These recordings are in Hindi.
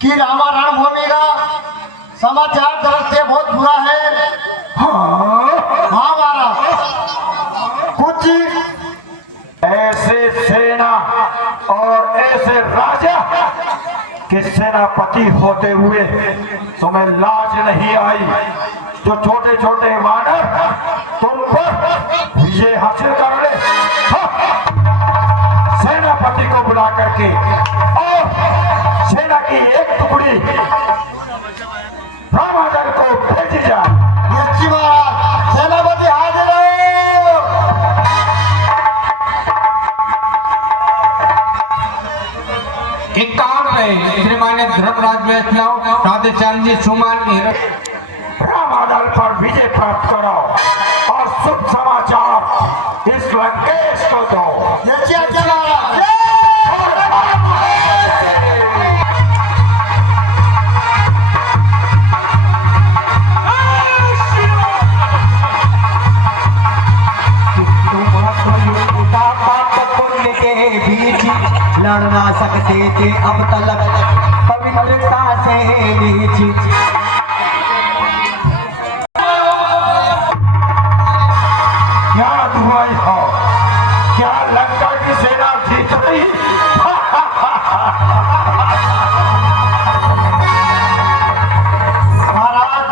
कि रामा रणभूमि का समाचार दृश्य बहुत बुरा है। हाँ महाराज, कुछ ऐसे सेना और ऐसे राजा के सेनापति होते हुए तुम्हें लाज नहीं आई? जो छोटे छोटे वानर तुम पर विजय हासिल कर ले, सेनापति को बुला करके और सेना की एक टुकड़ी रामादल को भेजी जाए। यज्ञ महाराज, सेनापति हाजिर हो। एक काम है श्रीमान धर्मराज वैष्णव राधे चांदी सुमान रामादल पर विजय प्राप्त करो और शुभ समाचार इस लंकेश को दो। यज्ञ महाराज, लड़ ना सकते थे अब तलक पवित्रता से नीची। क्या दुआई हो? क्या लंका की सेना जीत रही? महाराज,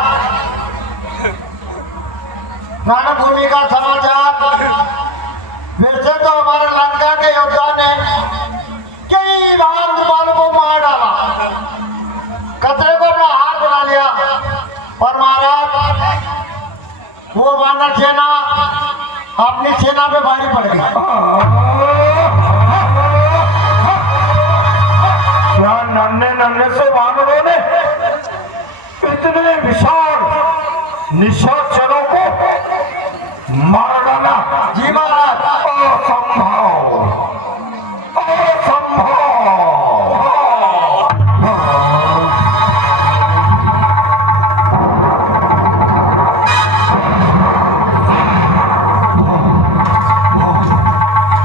रणभूमि का समाचार। वैसे तो हमारे लंका के योद्धा ने कई बार नेपाल को मार डाला, कचरे को अपना हाथ बना लिया, और महाराज वो वानर सेना अपनी सेना पे भारी पड़ गई। क्या नन्हे नन्हे से वानरों ने इतने विशाल निशाचरों को मार डाला? जी महाराज, असंभव, असंभव।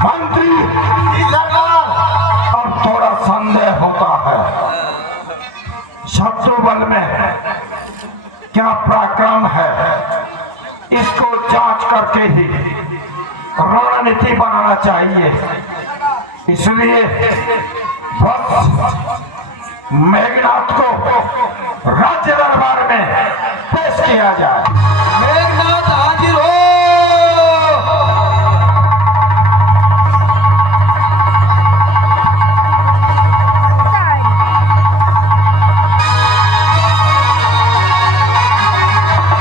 मंत्री, अब थोड़ा संदेह होता है। शत्रु बल में क्या पराक्रम है, इसको जांच करके ही रणनीति बनाना चाहिए। इसलिए बस मेघनाथ को राज्य दरबार में पेश किया जाए। मेघनाथ हाजिर हो।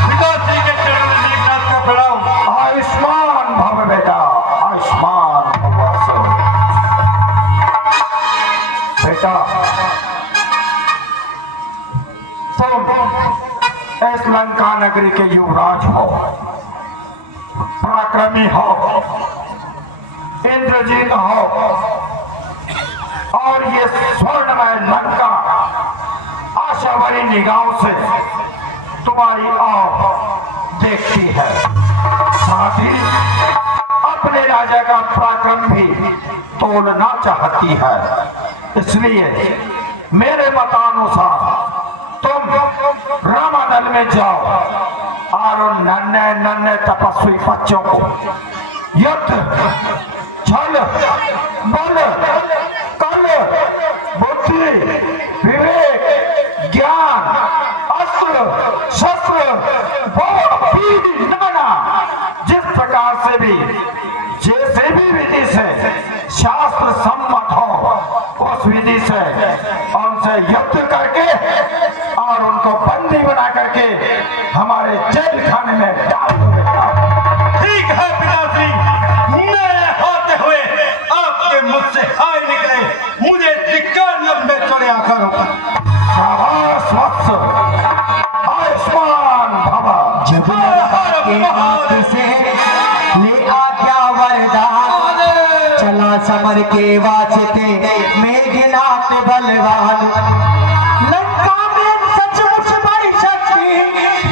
पिताश्री के चरण में मेघनाथ का प्रणाम। आयुष्मान भव बेटा, आयुष्मान भव। बेटा, तुम इस लंका नगरी के युवराज हो, पराक्रमी हो, इंद्रजीत हो, और ये स्वर्णमय लंका आशा भरी निगाहों से तुम्हारी आंख देखती है। साथ ही अपने राजा का पराक्रम भी तोड़ना चाहती है। इसलिए मेरे मतानुसार तुम रामादल में जाओ और उन नन्हे नन्हे तपस्वी बच्चों को युद्ध, छल, बल, कल, बुद्धि, विवेक, ज्ञान, अस्त्र, शस्त्र, नाना जिस प्रकार से भी, जैसे भी विधि से शास्त्र सम्मत हो, उस विधि से उनसे युद्ध करके और उनको बंदी बना करके हमारे जेल खाने में डाल दो। ठीक है पिताश्री, मेरे होते हुए आपके मुख से हाय निकले, मुझे धिक्कार लंबे चढ़े आकर शाबाश वत्स, आयुष्मान भव। जब के हाथ से ले आज्ञा वरदान, चला समर के वास्ते मेघनाथ बलवान। लंका में सचमुच बड़ी शक्ति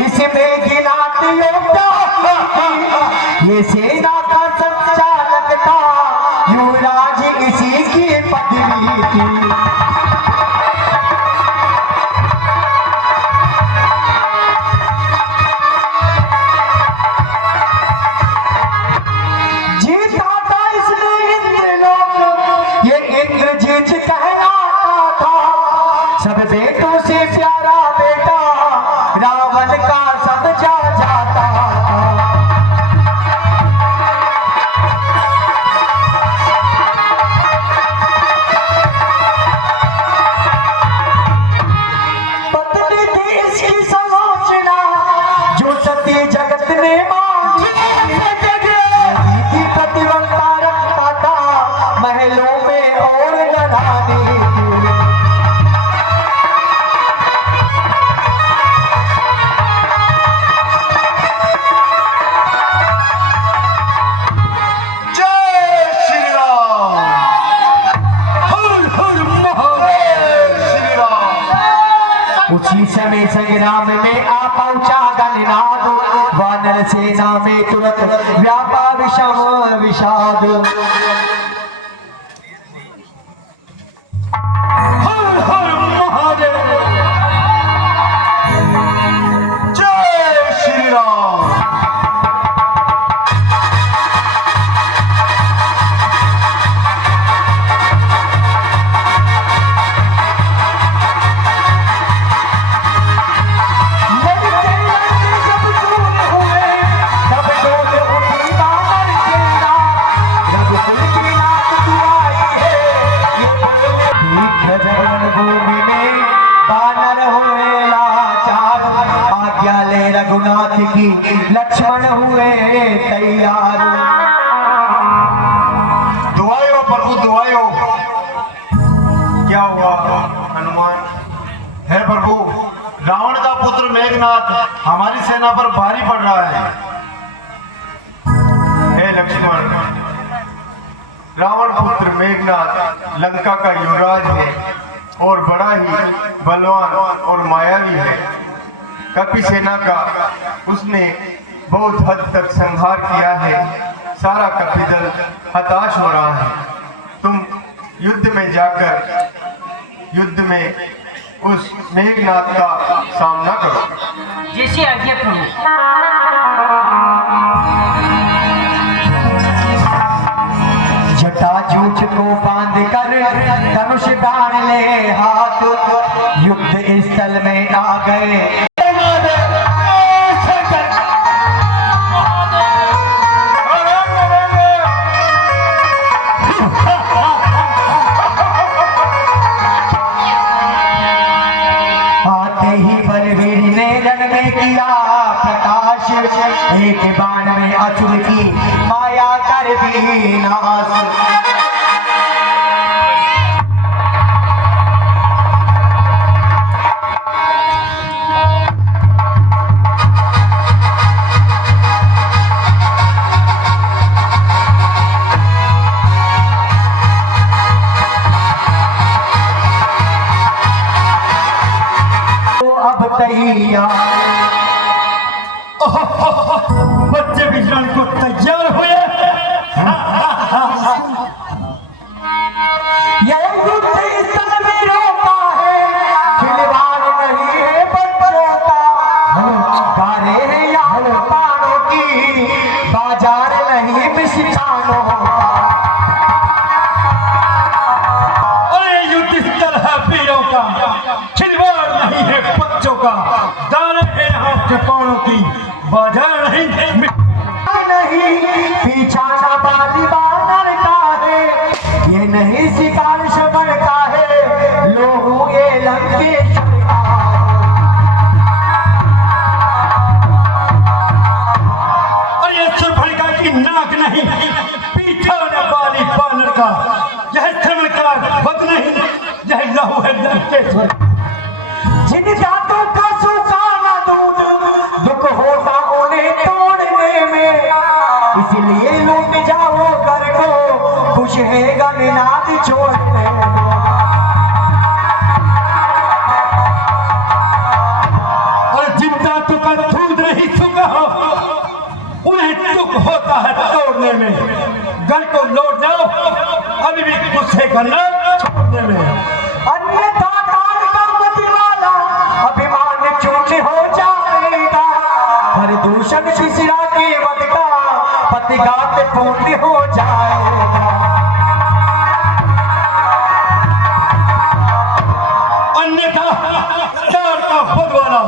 इस मेघनाथ योद्धा की। ये सेना का संचालक था, युवराज इसी की पदवी थी। जीत कहलाता था, सब बेटों से प्यारा बेटा रावण का समझा जाता था। पतली थी इसकी समालोचना जो सती जगत ने मानी, प्रतिबंधता रखता था महलों में और लड़ाने। जय श्री राम। हर हर महादेव। श्री राम। उसी समय संग्राम में आ पहुंचा गणनाद, वानर सेना में तुरंत व्यापा विषम विषाद। हर हर महादेव। जय श्री राम। रघुनाथ की लक्ष्मण हुए तैयार। दुआयो प्रभु दुआयो। क्या हुआ हनुमान? है प्रभु, रावण का पुत्र मेघनाथ हमारी सेना पर भारी पड़ रहा है। हे लक्ष्मण, रावण पुत्र मेघनाथ लंका का युवराज है और बड़ा ही बलवान और मायावी है। कपि सेना का उसने बहुत हद तक संहार किया है। सारा कपिदल हताश हो रहा है। तुम युद्ध में जाकर युद्ध में उस मेघनाथ का सामना करो। जैसे आज्ञा प्रभु। जटाजूट को बांध कर धनुष बाण ले हाथ, युद्ध स्थल में आ गए। आते ही बलवीर ने रण में किया प्रकाश, एक बाण में असुर की माया कर दी नाश। अब तैयार बच्चे भी रण को तैयार हुए। यह युद्ध स्थल में रोका है, खिलवाड़ नहीं है बच्चों का। गाने हैं यहाँ बाणों की, बाजार नहीं मिष्ठानों का। अरे युद्ध स्थल है वीरों का, खिलवाड़ नहीं है बच्चों का। दाने हैं यहाँ चपाड़ों की, बाजार नहीं नहीं पीछा ना बाली बानर का है, ये नहीं शिकार शबर का है, लोगों ये लंकेश्वर का। और ये सुरफणिका की नाक नहीं, पीछा न बाली बानर का। यह श्रवण का वध नहीं, यह लहू है लंकेश्वर। जिन जातों का सुखाना दूध, दुख होता उन्हें तोड़ने में, इसलिए लूट जाओ घर को, खुश है गणनाथ छोड़ने में। और जिन दांतों का दूध नहीं सूखा हो, उन्हें दुख होता है तोड़ने में। घर को लौट जाओ, अभी भी गुस्से करना छोड़ने में। अन्यथा ताड़ का मत वाला, अब अन्यथा स्टार का खुद वाला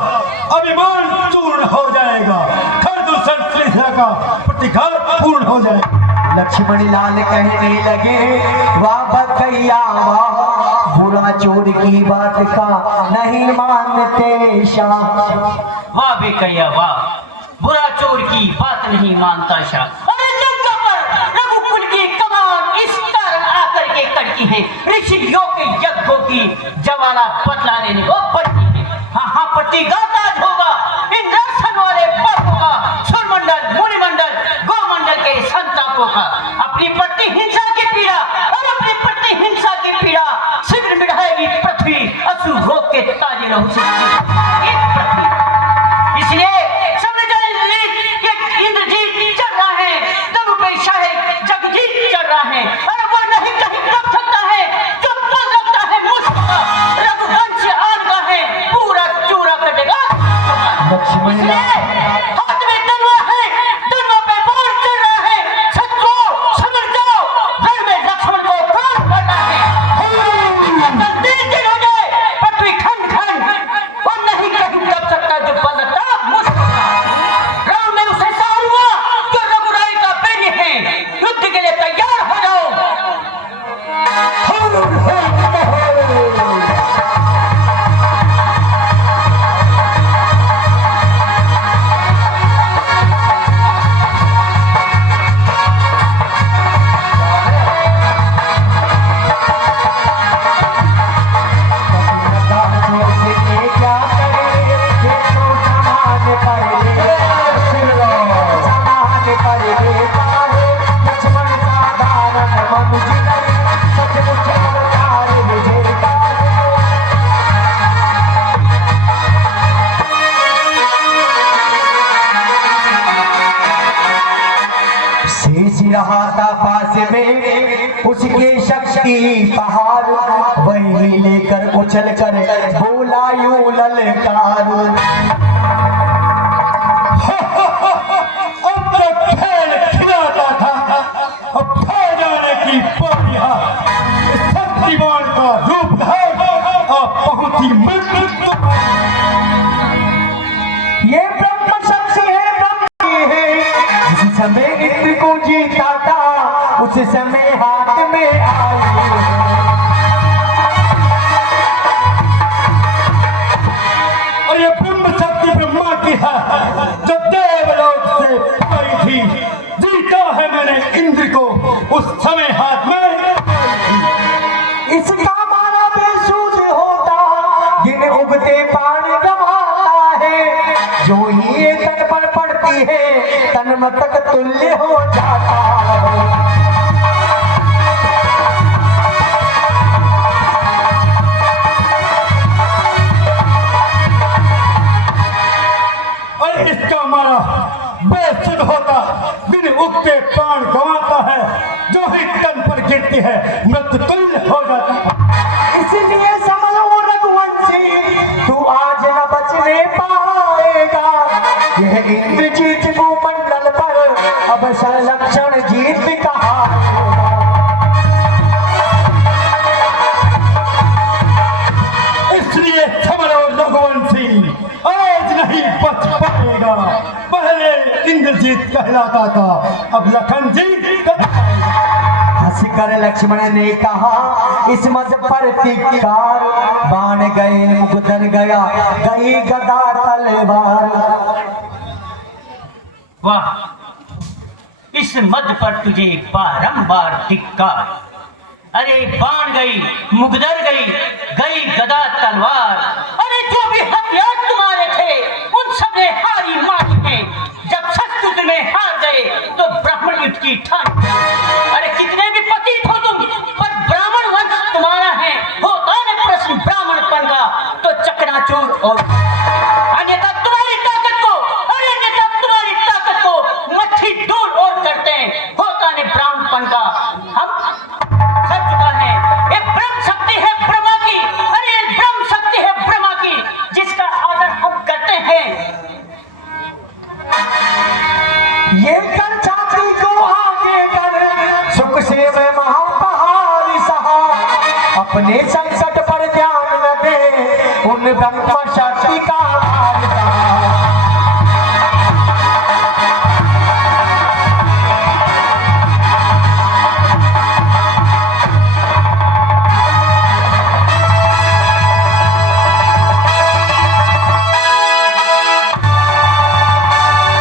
अभिमान चूर्ण हो जाएगा, खरदूषण श्रीधर का प्रतिकार पूर्ण हो जाएगा। लक्ष्मण लाल कहने लगे, वाह भैया वाह, बुरा चोर की बात का नहीं मानते शाह। वाह बेकैया वाह, बुरा चोर की बात नहीं मानता शाह। अरे लंका पर रघुकुल की कमान इस कारण आकर के कड़की है, ऋषियों के यज्ञों की ज्वाला बदला लेने को पड़ती है। हाँ हाँ प्रतिघात आज होगा इंद्रासन वाले पापों का, सुरमंडल मुनिमंडल गोमंडल के संतापों का। अपनी पट्टी हिंसा की पीड़ा और अपनी पट्टी हिंसा की पीड़ा शीघ्र मिटाएगी पृथ्वी, असुर रोग के ताजे लहू से पृथ्वी। इसलिए इंद्रजीत चल रहा है, तनु पे शाह जगजीत चल रहा है। अरे वो नहीं कहीं कब सकता है, जो बोल सकता है मुझका रघुवंश आन का है, पूरा चूरा कटेगा। लक्ष्मण हाथ में तलवार है, तलवार पे बाण चल रहा है, शत्रु समझ जाओ, रण में लक्ष्मण को काट करना है। दिन दिन हो जाए पृथ्वी खंड खंड, और नहीं कहीं कब सकता जो बनता मुझका। राम में उसे सार हुआ जो रघुराई का बेरी है, युद्ध के लिए तैयार हो जाओ। रहा था पास में उसके शक्ति पहाड़, वही लेकर उछल कर बोला यूं ललकार। अब तक खेल खिलाता था, अब खा जाने की पारिया शक्तिमान का रूप है, अब पहुंची मृत्यु। ये ब्रह्म शक्ति है, ब्रह्म है, जिस समय इंद्र को जीता था उस समय हाथ में आई। और ये ब्रह्म शक्ति ब्रह्मा की है, जो देवलोक से आई थी। जीता है मैंने इंद्र को उस समय हाथ में। इसका मारा बेसूध होता, दिन उगते पानी गवाता है, जो ही ये तन पर पड़ती है तन मतक तुल्य हो जाता है। और इसका मारा बेसुध होता, दिन उगते प्राण गंवाता है, जो ही तन पर गिरती है मृत्यु तुल्य हो जाती है। इसलिए समझो रघुवंशी, तू आज न बचने पाएगा। यह इंद्रजीत भूमंडल पर अब संरक्षण जीत कहा। इसलिए समरो रघुवंशी, आज नहीं बच पाएगा। पहले इंद्रजीत कहलाता था, अब लखन जी हंसकर लक्ष्मण ने कहा, इस मत पर धिक्कार, बाण गए मुकुदन गया, गई गदा तलवार। वाह, इस मद पर तुझे बारंबार धिक्कार। अरे बाण गई, मुगदर गई, गई गदा तलवार। अरे जो भी हथियार तुम्हारे थे उन सब ने हारी मारी है। जब शत्रु में हार गए तो ब्राह्मण युद्ध की ठान। अरे कितने भी पतित हो तुम, पर ब्राह्मण वंश तुम्हारा है। होता न प्रश्न ब्राह्मणपन का तो चकनाचूर और अन्यथा तुम्हारी ताकत को, अरे अन्यथा तुम्हारी ताकत को मट्ठी दूर और करते हैं। होता न ब्राह्मणपन का हम सच चुका है। ये ब्रह्म शक्ति है ब्रह्मा की, अरे ये ब्रह्म शक्ति है ब्रह्मा की, जिसका आदर हम करते हैं। ये कर छाती को आगे कर, सुख से मैं महापहारी सहा, अपने संकट पर ध्यान न दे, उन ब्रह्म शक्ति का मानता।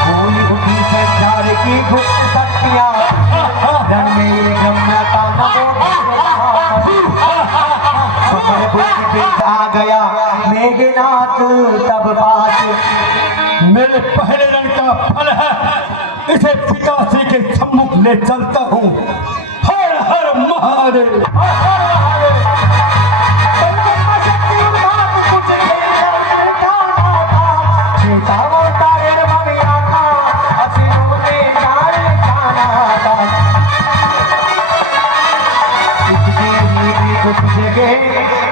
भूल बुद्धि संसार की गुप्त शक्तियां रण में ये गम्यता नमो आ गया मेघनाथ तब बात। मेरे पहले रंग का फल है, इसे पिताश्री के सम्मुख ले चलता हूँ। हर हर महादेव।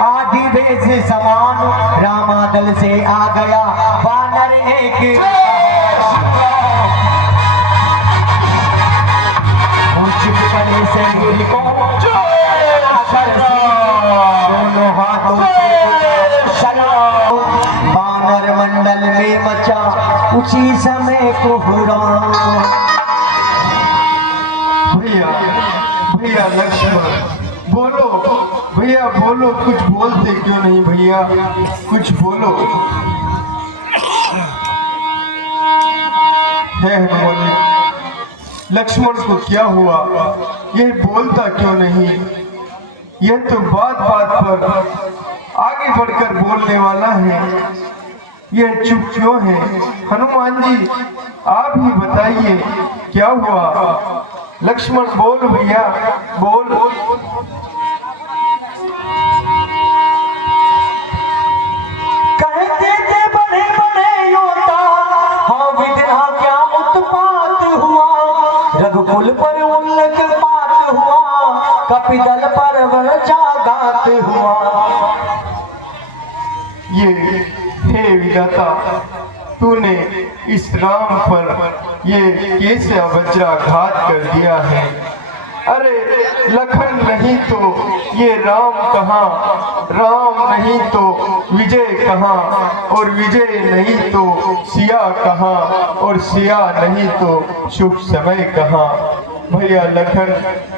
आदि वेद समान रामादल से आ गया वानर एक। चुप करे शरीर को दोनों हाथों से वानर मंडल में मचा उसी समय कोहराम। भैया भैया लक्ष्मण बोलो, भैया बोलो, कुछ बोलते क्यों नहीं भैया, कुछ बोलो। है हनुमान, लक्ष्मण को क्या हुआ, यह बोलता क्यों नहीं? यह तो बात बात पर आगे बढ़कर बोलने वाला है, यह चुप क्यों है? हनुमान जी आप ही बताइए क्या हुआ? लक्ष्मण बोल भैया बोल। कहते थे बड़े बड़े योद्धा, हाँ विद्या क्या उत्पात हुआ। रघुकुल पर उल्लकपात हुआ, कपिदल पर वर्षाघात हुआ। ये हे विधाता, तूने इस राम पर ये कैसे वज्राघात कर दिया है? अरे लखन नहीं तो ये राम कहाँ, राम नहीं तो विजय कहाँ, और विजय नहीं तो सिया कहाँ, और सिया नहीं तो शुभ समय कहाँ? भैया लखन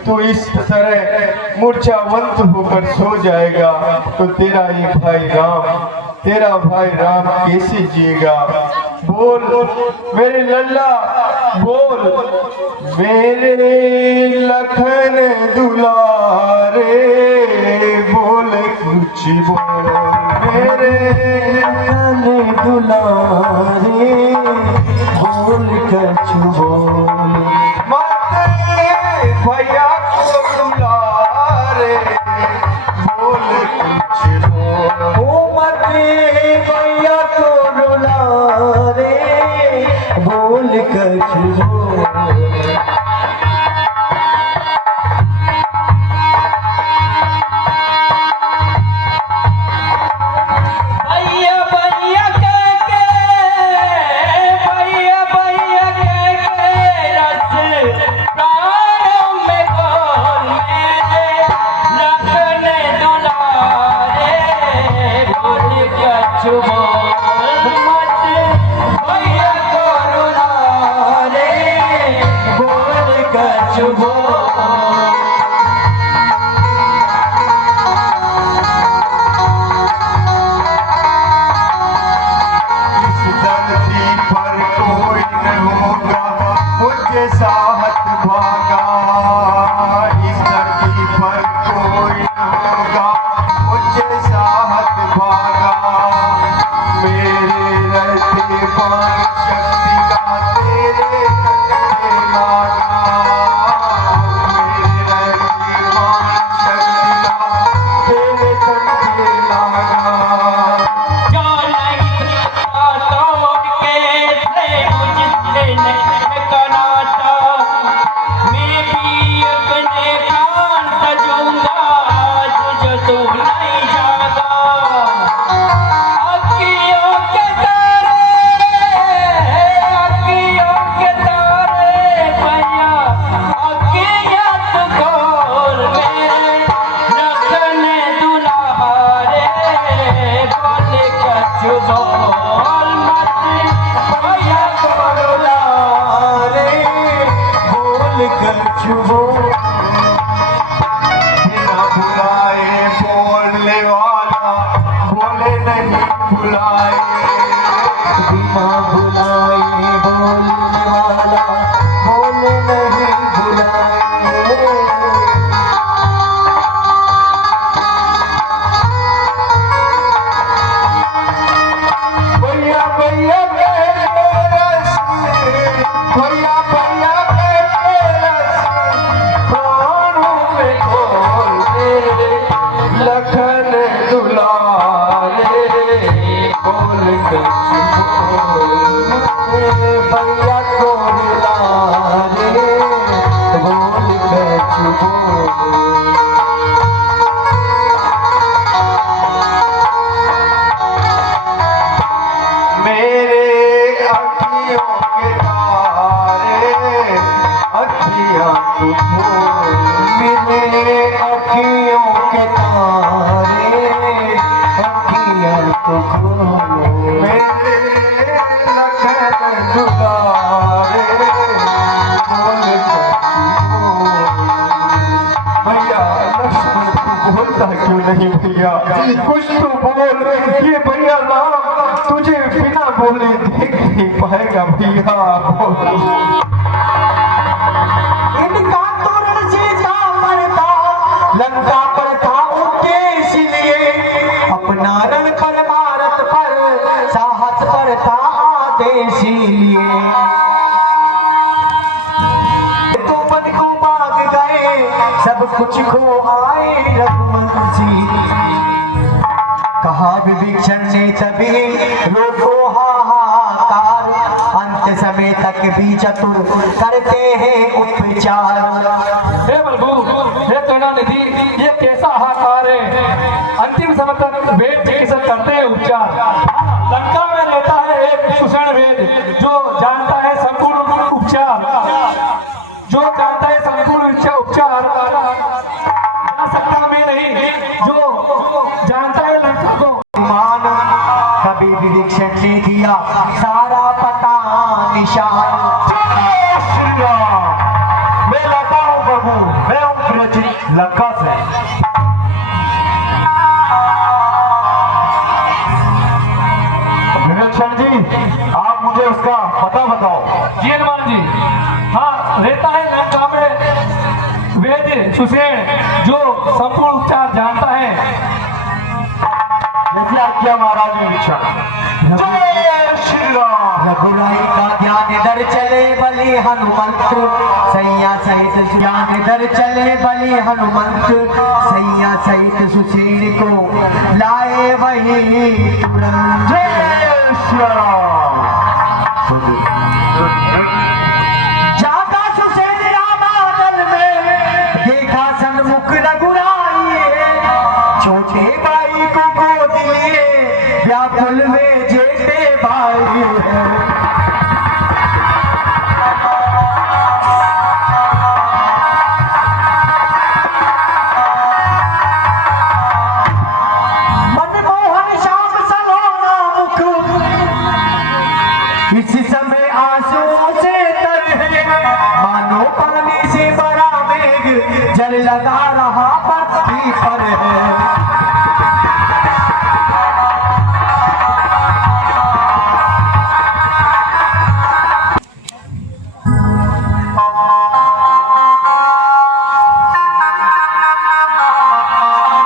तू इस तरह मूर्छावंत होकर सो जाएगा तो तेरा भाई राम कैसे जिएगा? बोल मेरे लल्ला, बोल मेरे लखन दुलारे, बोल कुछ बोल मेरे लखन दुलारे, बोल कछु बोल। भैया को दुलारे, बोल कुछ बोल। ओ मते भैया को रुलारे, बोल कछु बोल। भैया भैया कह के, भैया भैया कह के रस प्राणों में घोल मेरे लखन दुलारे, बोल कछु बोल मत भैया को रुलारे, बोल कछु बोल। इस धरती पर कोई न होगा मुझे साहत भागा, इस धरती पर कोई न होगा मुझे साहत भागा। मेरे रहते पान शक्ति का तेरे कंधे लागा, मेरे रहते पान शक्ति का तेरे कंधे लागा। जो नहीं तोड़ के थे मुझसे नहीं कराता, मैं भी अपने प्राण तजूंगा आज जो तू नहीं जागा। अखियों के तारे भुलाए, बिना बुलाए बोलने वाला बोले नहीं बुलाए। भैया भैया कहते रस, भैया भैया कहते रस, प्राणों में खोल दे, लखन दुलारे बोल के भैया को बुला रे बोल के चुप। मेरे अखियों के तारे, अखियां तू खोल, मेरे अखियों के तारे अखियां तो खोलो। मेरे लखन दुलारे बोल के भैया लक्ष्मण तू बोलता क्यों नहीं भैया, कुछ तो बोल, ये भैया राम तुझे बिना बोले देख नहीं पाएगा भैया, बोल। इनका तोरण सीता पर था, लंका पर था उद्देश्य लिए, अपना रण पर भारत पर साहस पर था आदेश लिए। तो मन को मांग गए सब कुछ खो आए रघुवंशी, कहा विभीषण ने तभी रोको हाहाकार, अंत समय तक भी चतुर करते हैं उपचार। हे प्रभु, हे करुणानिधि, ये कैसा हाहाकार है। अंतिम समय तक वेद चिकित्सा करते हैं उपचार। लंका में रहता है एक सुषण वेद जो जानता है संपूर्ण उपचार, जो जानता है संपूर्ण उपचार जा सकता मैं नहीं, जो जानता है लंका को। मान कभी विभीषण ने दिया सारा पता निशान। श्री राम, मैं लता हूँ प्रभु, मैं हूँ प्रियजित लंका से। विभीषण जी, आप मुझे उसका पता बताओ। जी हनुमान जी, हाँ रहता है लंका में वेद सुषेण जो संपूर्ण उपचार जानता है। जैसे आज्ञा महाराज विभीषण। जय श्री राम। रघुराई का ध्यान इधर चले बलि हनुमंत, सैया सहित ज्ञान इधर चले बलि हनुमंत, सैया सहित सुषेण को लाए वही तुरंत। जय श्री राम। जाता सुषेण रामादल में, देखा सन्मुख रघुराई, छोटे भाई को गोद लिए व्याकुल में जेठे भाई। मनमोहन श्याम सलोना मुख, इसी समय आंसुओं से तर है, मानो पानी से बड़ा मेघ जल लगा रहा पृथ्वी पर है।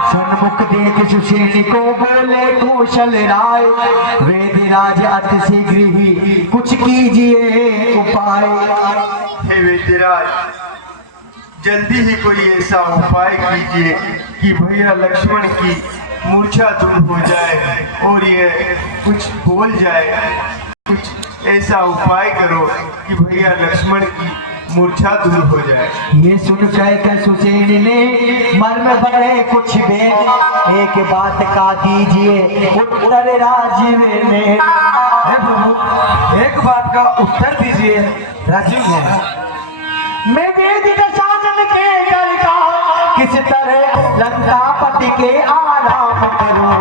सन्मुख देख सुषेण को बोले कौशल राय, वेदराज अति शीघ्र ही कुछ कीजिए उपाय। हे वेदराज, जल्दी ही कोई ऐसा उपाय कीजिए कि भैया लक्ष्मण की मूर्छा दूर हो जाए और ये कुछ बोल जाए। कुछ ऐसा उपाय करो कि भैया लक्ष्मण की मूर्छा दूर हो जाए। ये सुन कर सुषेण ने मर्म बड़े कुछ भेद, एक बात का दीजिए उत्तर राज्य में। हे प्रभु, एक बात का उत्तर दीजिए राजीव में। मैं वेद शासन के डर का किस तरह लंकापति के आराम करूं।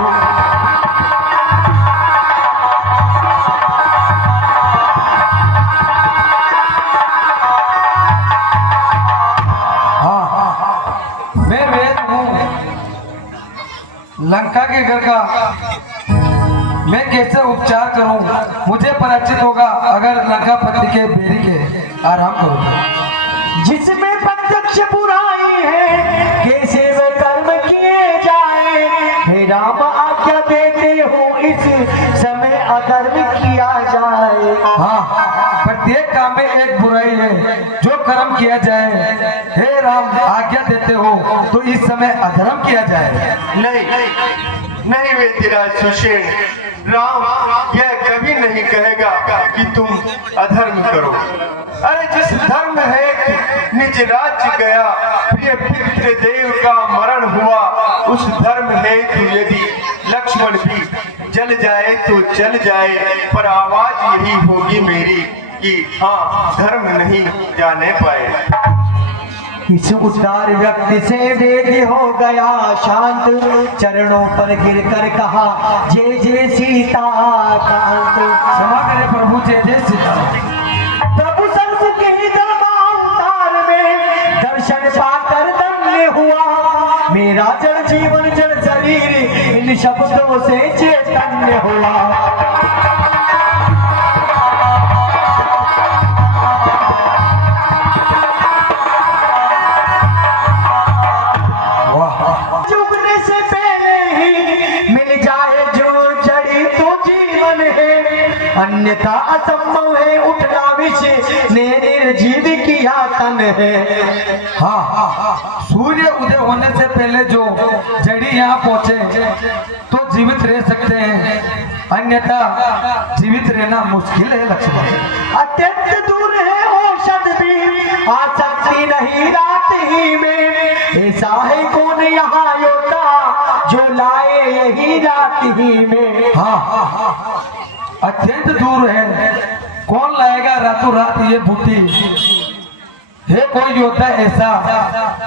मैं वेद हूँ, लंका के घर का मैं कैसे उपचार करूं? मुझे परिचित होगा अगर लंकापति के बेरी के आराम करूं। जिसमें प्रत्यक्ष बुराई है कैसे वे कर्म किए जाए। हे राम आज्ञा देते हो इस समय अधर्म किया जाए। हाँ, प्रत्येक काम में एक बुराई है जो कर्म किया जाए। हे राम आज्ञा देते हो तो इस समय अधर्म किया जाए। नहीं वेदिराज सुषेण, राम यह कभी नहीं कहेगा कि तुम अधर्म करो। अरे जिस धर्म है निज राज्य गया, प्रिय पितृदेव का मरण हुआ, उस धर्म है तो यदि लक्ष्मण भी जल जाए तो जल जाए, पर आवाज यही होगी मेरी कि हाँ धर्म नहीं जाने पाए। इस उदार व्यक्ति से वेद हो गया शांत, चरणों पर गिरकर कहा जय जय सीता कांत। क्षमा करें प्रभु, जय जय सीता। प्रभु संस के दरबार में दर्शन पाकर धन्य हुआ। मेरा जड़ जीवन जड़ शरीर इन शब्दों से चैतन्य हुआ। चुगने से पहले ही मिल जाए जो जड़ी तो जीवन है, अन्यथा असंभव है उठना विषय ने निर्जीव किया तन है। हाँ, सूर्य उदय होने से पहले जो जड़ी यहाँ पहुँचे तो जीवित रह सकते हैं, अन्यथा जीवित रहना मुश्किल है लक्ष्मण। अत्यंत दूर है औषध भी आ सकती नहीं रात ही में। ऐसा है कौन यहाँ योद्धा जो लाए यही रात ही में। हाँ, अत्यंत दूर है, कौन लाएगा रातों रात ये बूटी? है कोई योद्धा ऐसा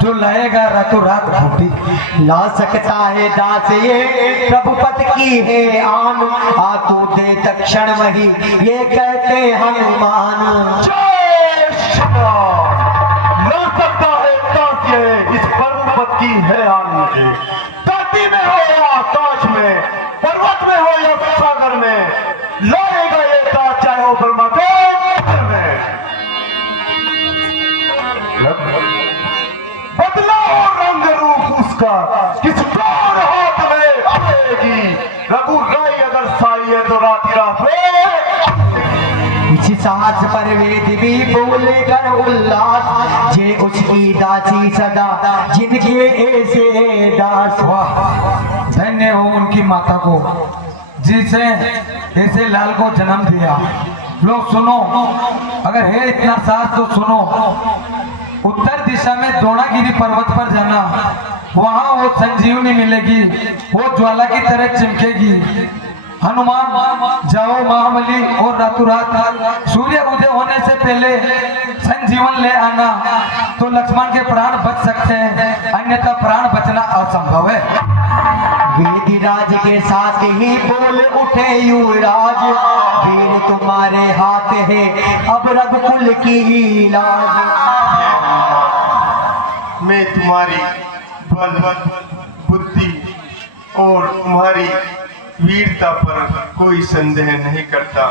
जो लाएगा रातों रात बूटी? ला सकता है दास ये प्रभुपति की है आन, आको दे तक्षण वही ये कहते हनुमान। ला सकता है दास ये इस पर्वत की है आन, धरती में हो या आकाश में, पर्वत में हो या सागर में, लाएगा ये दास चाहे हो ब्रह्मा के घर में। बदला हो रंग रूप उसका किस बार हाथ में आएगी, रघु राय अगर साई है तो रात रात इसी साहस पर वेद भी बोले कर उल्लास, जे उसकी दासी सदा जिनके ऐसे दास। वाह, धन्य हो उनकी माता को जिसे ऐसे लाल को जन्म दिया। लोग सुनो, अगर है इतना साहस तो सुनो, उत्तर दिशा में द्रोणागिरी पर्वत पर जाना, वहां वो संजीवनी मिलेगी, वो ज्वाला की तरह चिमकेगी। हनुमान जाओ महाबली और रातों रात सूर्य उदय होने से पहले संजीवन ले आना, तो लक्ष्मण के प्राण बच सकते हैं, अन्यथा प्राण बचना असंभव है। वेदिराज के साथ ही बोल उठे युवराज, वीर तुम्हारे हाथ है अब रघुकुल की लाज। मैं तुम्हारी बल बुद्धि और तुम्हारी वीरता पर कोई संदेह नहीं करता।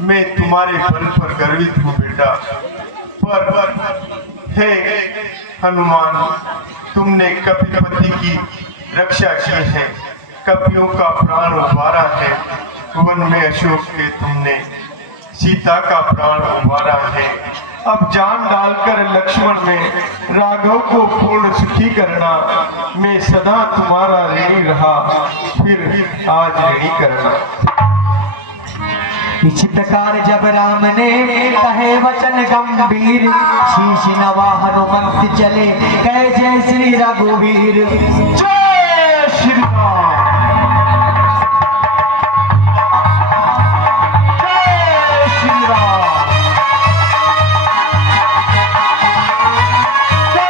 मैं तुम्हारे बल पर गर्वित हूँ बेटा, पर हे हनुमान, तुमने कपिपति की रक्षा की है, कपियों का प्राण उबारा है, वन में अशोक के तुमने सीता का प्राण उबारा है। अब जान डालकर लक्ष्मण में राघव को पूर्ण सुखी करना, मैं सदा तुम्हारा ऋणी रहा, फिर आज ऋणी करना। इस प्रकार जब राम ने कहे वचन गंभीर, शीश नवा हनुमंत चले कहे जय श्री रघुवीर। जय श्री राम, जय श्री राम, जय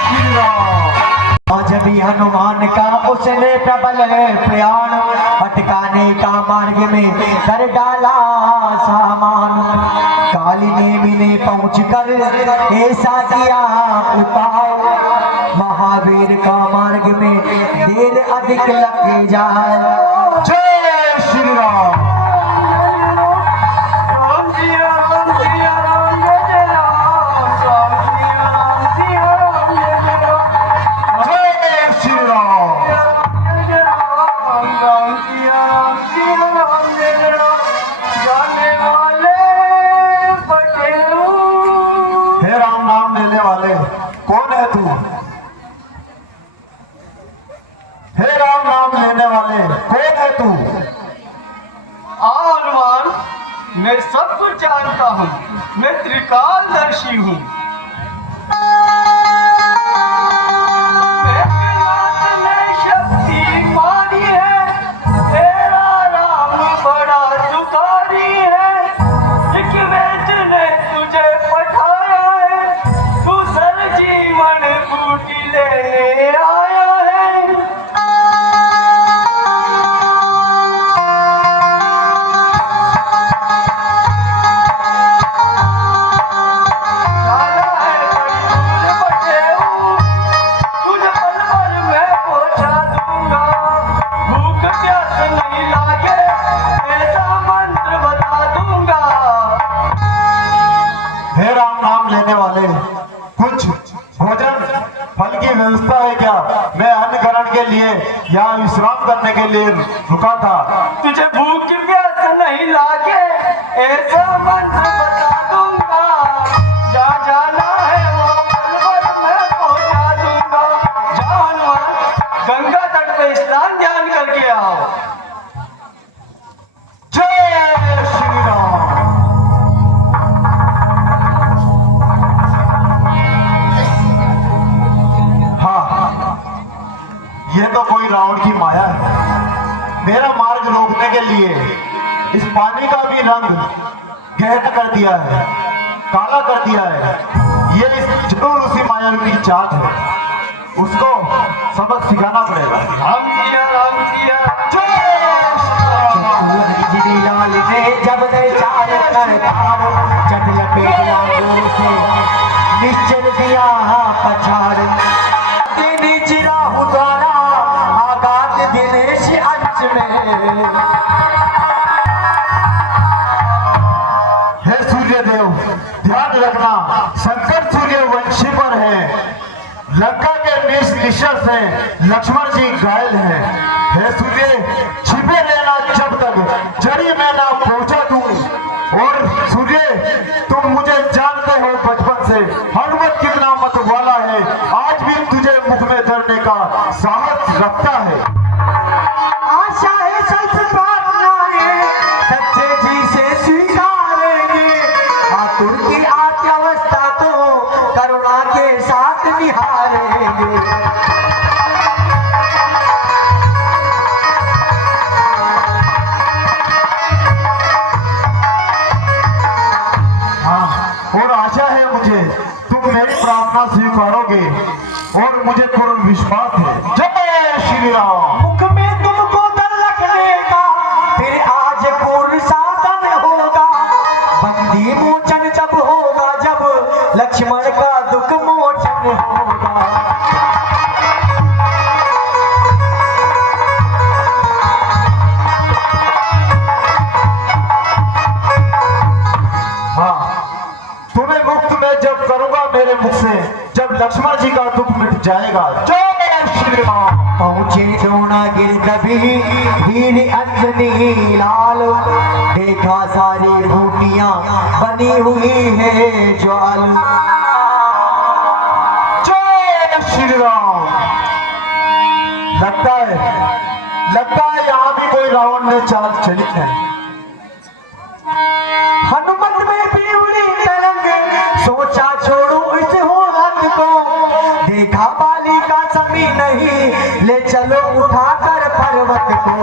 श्री राम। आज भी हनुमान का उसने प्रबल प्रयाण, भटकाने का मार्ग में कर डाला सामान। काली नेमी ने पहुँच कर ऐसा किया उपाय, महावीर का मार्ग में देर अधिक लग जाए। जय श्री श्री राम। राम सिया राम सिया राम जय जय राम, राम सिया राम सिया राम जय जय राम, जय श्री राम। जय जय राम, राम सिया राम सिया राम जय जय राम, जाने वाले बटेलू। हे राम नाम लेने वाले, कौन है तू? हे राम नाम लेने वाले, कौन है तू? हनुमान, मैं सब कुछ जानता हूँ, मैं त्रिकालदर्शी हूँ। मेघनाथ ने शक्ति मारी है, तेरा राम बड़ा दुखारी है, ऋग्वेद ने तुझे पठाया है, तू सर जीवन बूटी लेने आया है। जाना है बड़ी दूर बटेऊ, तुझे पल भर में पहुंचा दूंगा, भूख प्यास नहीं लागे ऐसा मंत्र बता दूंगा। हे राम नाम लेने वाले, कुछ भोजन फल की व्यवस्था है क्या? मैं अन्न ग्रहण के लिए या विश्राम करने के लिए रुका था। तुझे भूख प्यास नहीं लागे ऐसा मंत्र बता दूंगा, जा जाना है वो पल भर में पहुंचा दूंगा। जा हनुमान, गंगा तट पे स्नान ध्यान करके आओ। जय श्री राम। हाँ, ये तो कोई रावण की माया है। मेरा मार्ग रोकने के लिए इस पानी का भी रंग गहरा कर दिया है, काला कर दिया है। ये जरूर उसी मायावी की चाल है, उसको सबक सिखाना पड़ेगा। राम सिया राम सिया जय श्री राम। लाल ने जब दे चार कर धारो, चट लपेट लांगों से निश्चल दिया पछाड़, तेरी चिरा द्वारा आगात दिनेश अंश में। हे सूर्यदेव, ध्यान रखना, शंकर सूर्य वंशी पर है। लंका के निश्चर से लक्ष्मण जी घायल हैं। हे सूर्य, छिपे रहना जब तक जड़ी में ना पहुंचा दूं। और सूर्य, तुम मुझे जानते हो बचपन से, हनुमत कितना मत वाला है, आज भी तुझे मुख में धरने का साहस रखता है। आशा है सच प्रार्थनाएं सच्चे जी से स्वीकारेंगे, आतुर की आत्यावस्था को करुणा के साथ निहारेंगे। हाँ, और आशा है मुझे तुम मेरी प्रार्थना स्वीकारोगे, और मुझे पूर्ण विश्वास है। जय श्री राम। मुख में तुमको डर रखने का फिर आज पूर्ण साधन होगा, बंदी मोचन जब होगा, जब लक्ष्मण का दुख मोचन होगा। हाँ, तुम्हें मुक्त मैं जब करूंगा मेरे मुख से, जब लक्ष्मण जी का दुख मिट जाएगा। जय श्री राम। पहुंचे द्रोणागिर कभी वीर अंजनी लाल, देखा सारी बूटियां बनी हुई है ज्वाल। जय श्री राम। लगता है यहाँ भी कोई रावण ने चाल चली है। हनुमत में भी उड़ी तरंग, सोचा छोड़ू इस होरत को, देखा बाली का समी नहीं, ले चलो उठाकर पर्वत को।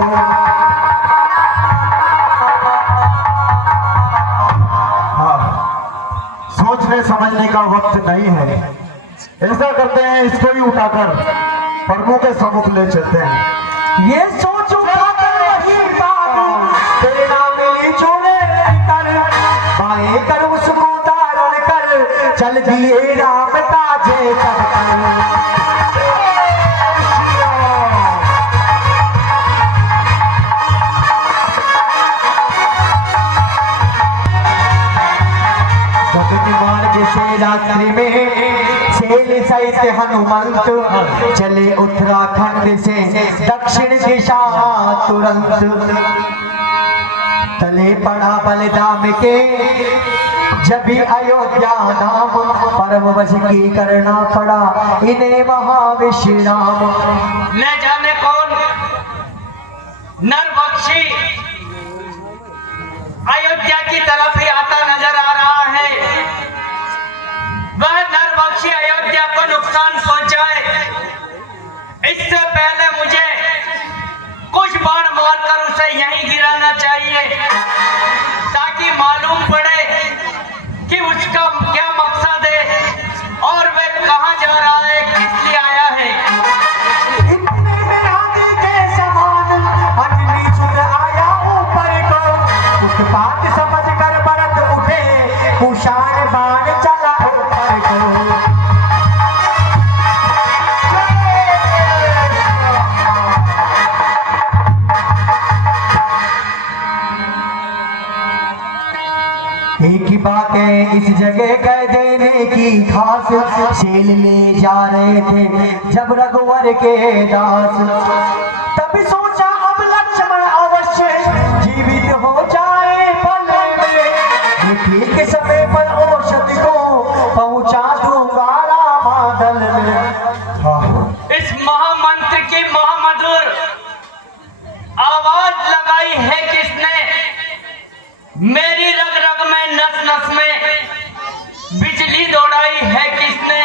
हाँ, सोचने समझने का वक्त नहीं है। ऐसा करते हैं, इसको ही उठाकर प्रभु के सम्मुख ले चलते हैं। ये सोच उठाकर वही बात, तेरा मिली छोड़े कर, बाएं कर उसको धारण कर, चल दिए राम ताजे कर। सहित हनुमंत चले उत्तराखंड से दक्षिण दिशा तुरंत। तले पड़ा बलिदान के जब भी अयोध्या नाम, परम वश की करना पड़ा इन्हें महाविश्राम। न जाने कौन नरबक्षी अयोध्या की तरफ ही आता नजर आ रहा है। वह नरबक्षी अयोध्या को नुकसान पहुंचाए, इससे पहले मुझे कुछ बाण मारकर उसे यहीं गिराना चाहिए, ताकि मालूम पड़े कि उसका क्या मकसद है और वह कहां जा रहा है, किस लिए आया है। इतने में आगे के समान अंजनी छुट आया ऊपर को, उत्पात समझ कर भरत उठे, कुशाण बाण चला ऊपर को। एक ही बात है इस जगह कह देने की खास, शेल ले जा रहे थे जब रघुवर के दास। तभी सोचा अब लक्ष्मण अवश्य जीवित हो जाए पल में, ठीक समय पर औषधि को पहुंचा दूंगा रामादल में। इस महामंत्र की महामधुर आवाज लगाई है किसने, मेरी रग रग में नस नस में बिजली दौड़ाई है किसने।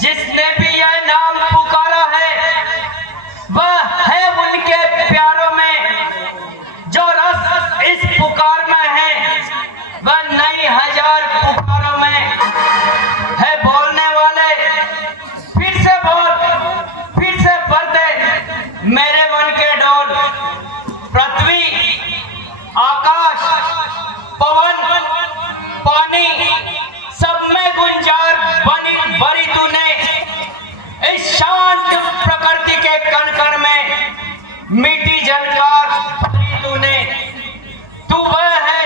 जिसने भी यह नाम पुकारा है वह है उनके प्यारों में, जो रस इस पुकार में है वह नई हजार पुकारों में है। बोलने वाले फिर से बोल, फिर से भर दे मेरे मन के डोल। पृथ्वी, आकाश, पवन, पानी, सब में गुंजार बनी भरी तूने। इस शांत प्रकृति के कण कण में मीठी झलकार भरी तूने। तू वह है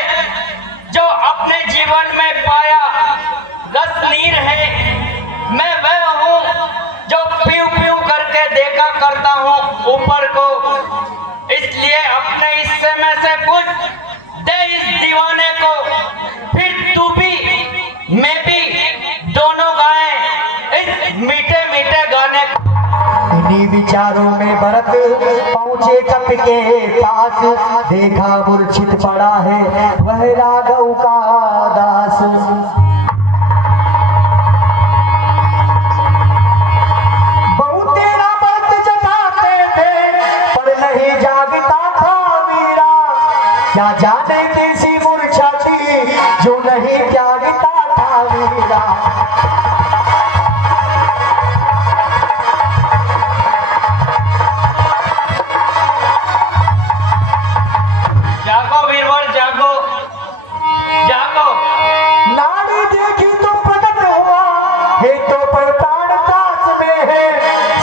जो अपने जीवन में पाया रसनीर है। मैं वह हूँ जो पीऊ पीऊ करके देखा करता हूँ ऊपर को, इसलिए अपने हिस्से में से कुछ दे इस दीवाने को, फिर तू भी मैं भी दोनों गाएं इस मीठे मीठे गाने को। इन्हीं विचारों में भरत पहुंचे कप के पास, देखा मूर्छित पड़ा है वह राघव का दास। बहुत तेरा व्रत जगाते थे पर नहीं जागता था मीरा, क्या जाने कैसी मूर्छा थी जो नहीं जागता था मीरा। जागो वीरवर जागो, जागो। नाड़ी देखी तो प्रकट हुआ है तो पर प्राण पास में है,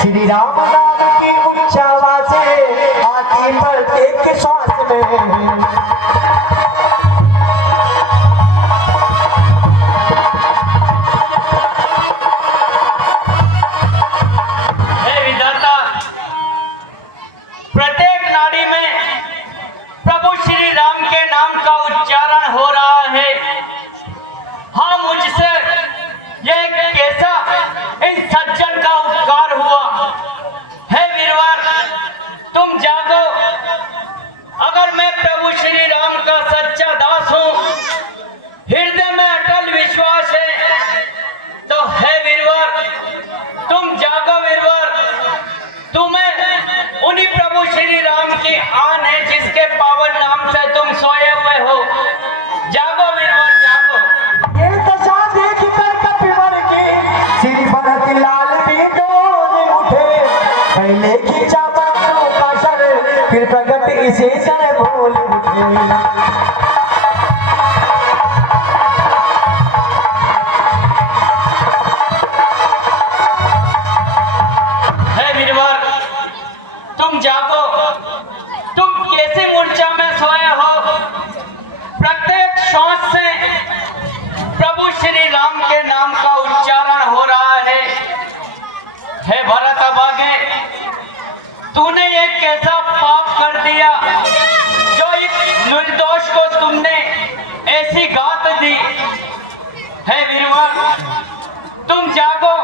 श्री राम नाम की उच्च आवाज़ें आती प्रत्येक श्वास में है। हे विधाता, प्रत्येक नाड़ी में प्रभु श्री राम के नाम का उच्चारण हो रहा है। हाँ, मुझसे ये कैसा इन सज्जन का उपकार हुआ। हे वीरवर, तुम जागो। अगर मैं प्रभु श्री राम का सच्चा दास हूँ, हृदय में अटल विश्वास है, तो हे वीरवर तुम जागो। वीरवर, तुम्हें उन्हीं प्रभु श्री राम की आन है जिसके पावन नाम से तुम सोए हुए हो। जागो वीरवर, जागो। ये दशा देख कर कपिवर की श्री भरत लाल भी डोल उठे, पहले खींचा बाणों का सर फिर प्रगट इसे सर बोल उठे। हे वीरवर, तुम जागो। तुम कैसी मूर्छा में सोए हो। प्रत्येक श्वास से प्रभु श्री राम के नाम का उच्चारण हो रहा है। ऐसा पाप कर दिया जो एक निर्दोष को तुमने ऐसी गात दी। हे वीरवर, तुम जागो,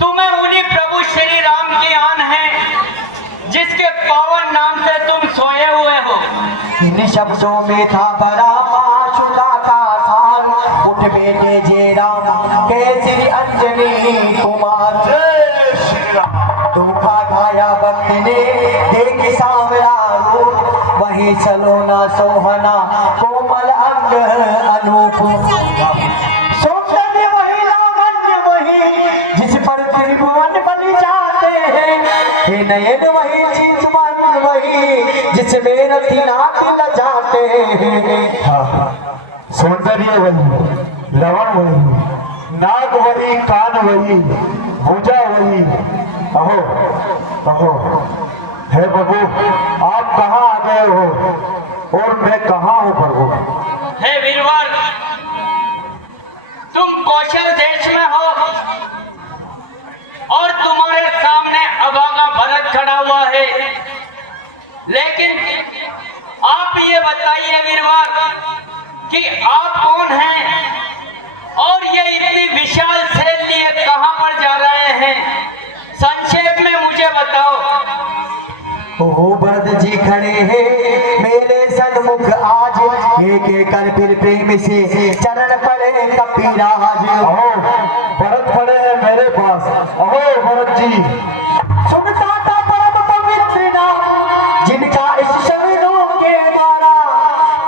तुम्हें उन्हीं प्रभु श्री राम की आन है जिसके पावन नाम से तुम सोए हुए हो। इन शब्दों में था भरा माशुका का सार, उठ बेटे जय राम केसरी अंजनी कुमार। धोखा खाया भक्त ने देख सांवरा रूप, वही सलोना सोहना कोमल अंग अनूप। सौंदर्य वही लावण्य वही जिस पर त्रिभुवन बन जाते हैं, हे नयन वही चितवन वही जिसमें रतिनाथ ल जाते हैं। सौंदर्य वही, लवण वही, नाक वही, कान वही, भुजा वही। अहो अहो, हे प्रभु, आप कहाँ आ गए हो और मैं कहाँ हूँ प्रभु? हे वीरवर, तुम कौशल देश में हो और तुम्हारे सामने अभागा भरत खड़ा हुआ है। लेकिन आप ये बताइए वीरवर कि आप कौन हैं और ये इतनी विशाल सेल लिए कहां पर जा रहे हैं? संक्षेप में मुझे बताओ। ओहो भरत जी खड़े हैं मेरे सन्मुख आज, एक एक कर फिर प्रेम से चरण पड़े कपिराज। अहो भरत खड़े हैं मेरे पास। अहो भरत जी, सुनता था परम पवित्र नाम जिनका इस शरणों के द्वारा,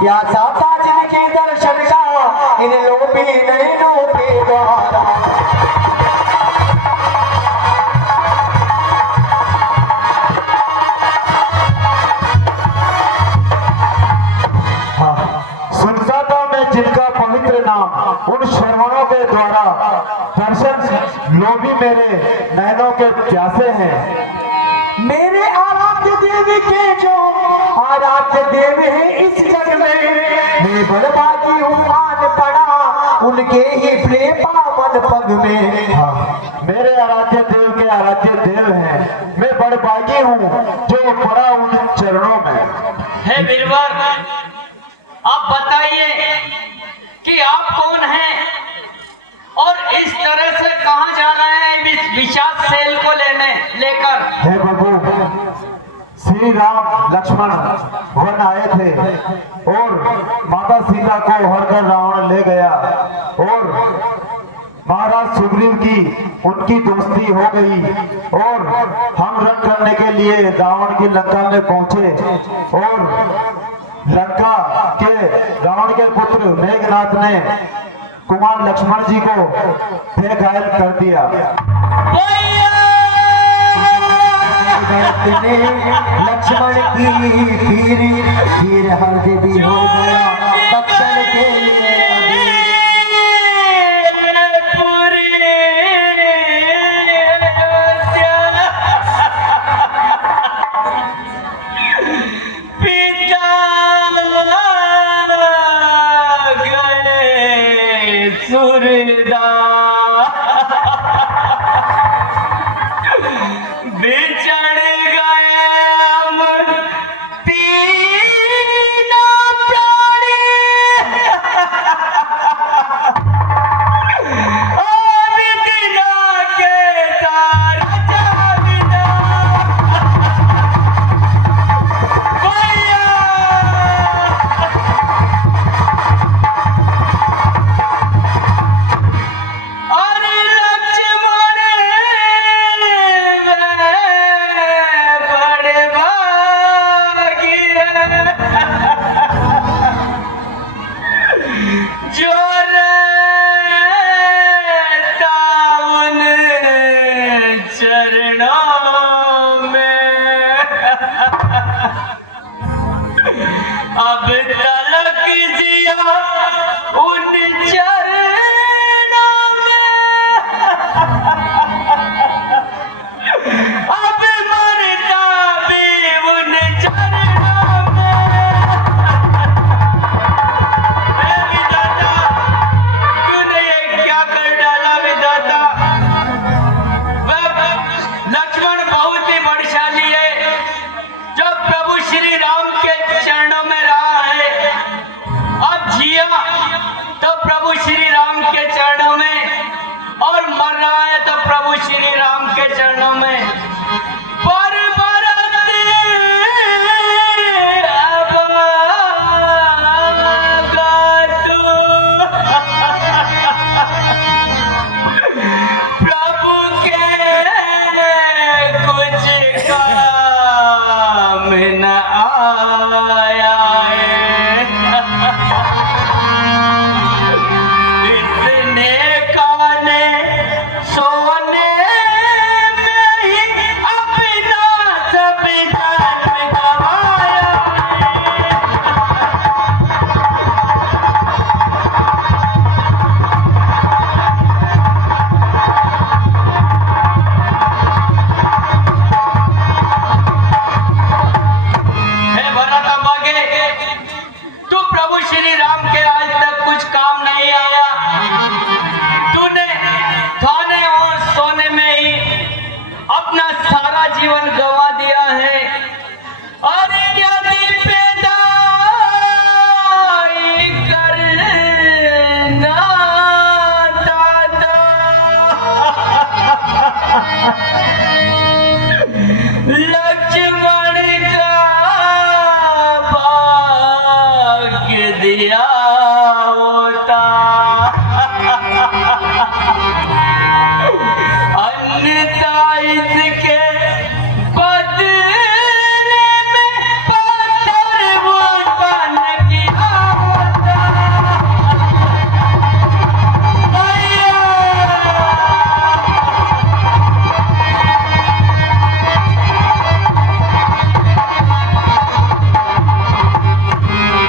प्यासा था जिनके दर्शन का इन लोभी नयनों के द्वारा। सुनता था मैं जिनका पवित्र नाम, उन श्रवणों के द्वारा दर्शन लोभी मेरे नैनों के प्यासे हैं। मेरे आराध्य देवी के जो आराध्य देव है इस जग में, मैं बड़भागी हूँ आन पड़ा उनके ही प्रेम पावन पग में। मेरे आराध्य देव के आराध्य देव हैं, मैं बड़भागी हूँ जो पड़ा उन चरणों में। हे वीरवर, आप बताइए कि आप कौन हैं और इस तरह से कहां जा रहे हैं इस विशाल सेल को लेकर? हे प्रभु, श्री राम लक्ष्मण वन आए थे और माता सीता को हरकर रावण ले गया और महाराज सुग्रीव की उनकी दोस्ती हो गई और हम रण करने के लिए रावण की लंका में पहुंचे और लंका के रावण के पुत्र मेघनाथ ने कुमार लक्ष्मण जी को दे घायल कर दिया। लक्ष्मण की वीर हर देवी हो गया तक्षण के लिए बिछड़ गए हम तीनों प्राणी, और बिना के तार जाविना भैया। अब तलक जिया उन चरणों में, अब मरना भी उन चरणों में। विधाता, तूने ये क्या कर डाला विधाता? लक्ष्मण बहुत ही बलशाली है आया है। इसने काने सोने में ही अपना सब जान गवाया है। भरत अभागे, तू प्रभु श्री राम के आज तक कुछ काम नहीं आया। तूने खाने और सोने में ही अपना सारा जीवन गंवा दिया है। अरे यदि पैदाई करना दादा, लक्ष्मण का भाग्य दिया होता। अन्यथा इसके बदले में पत्थर उत्पन्न किया होता।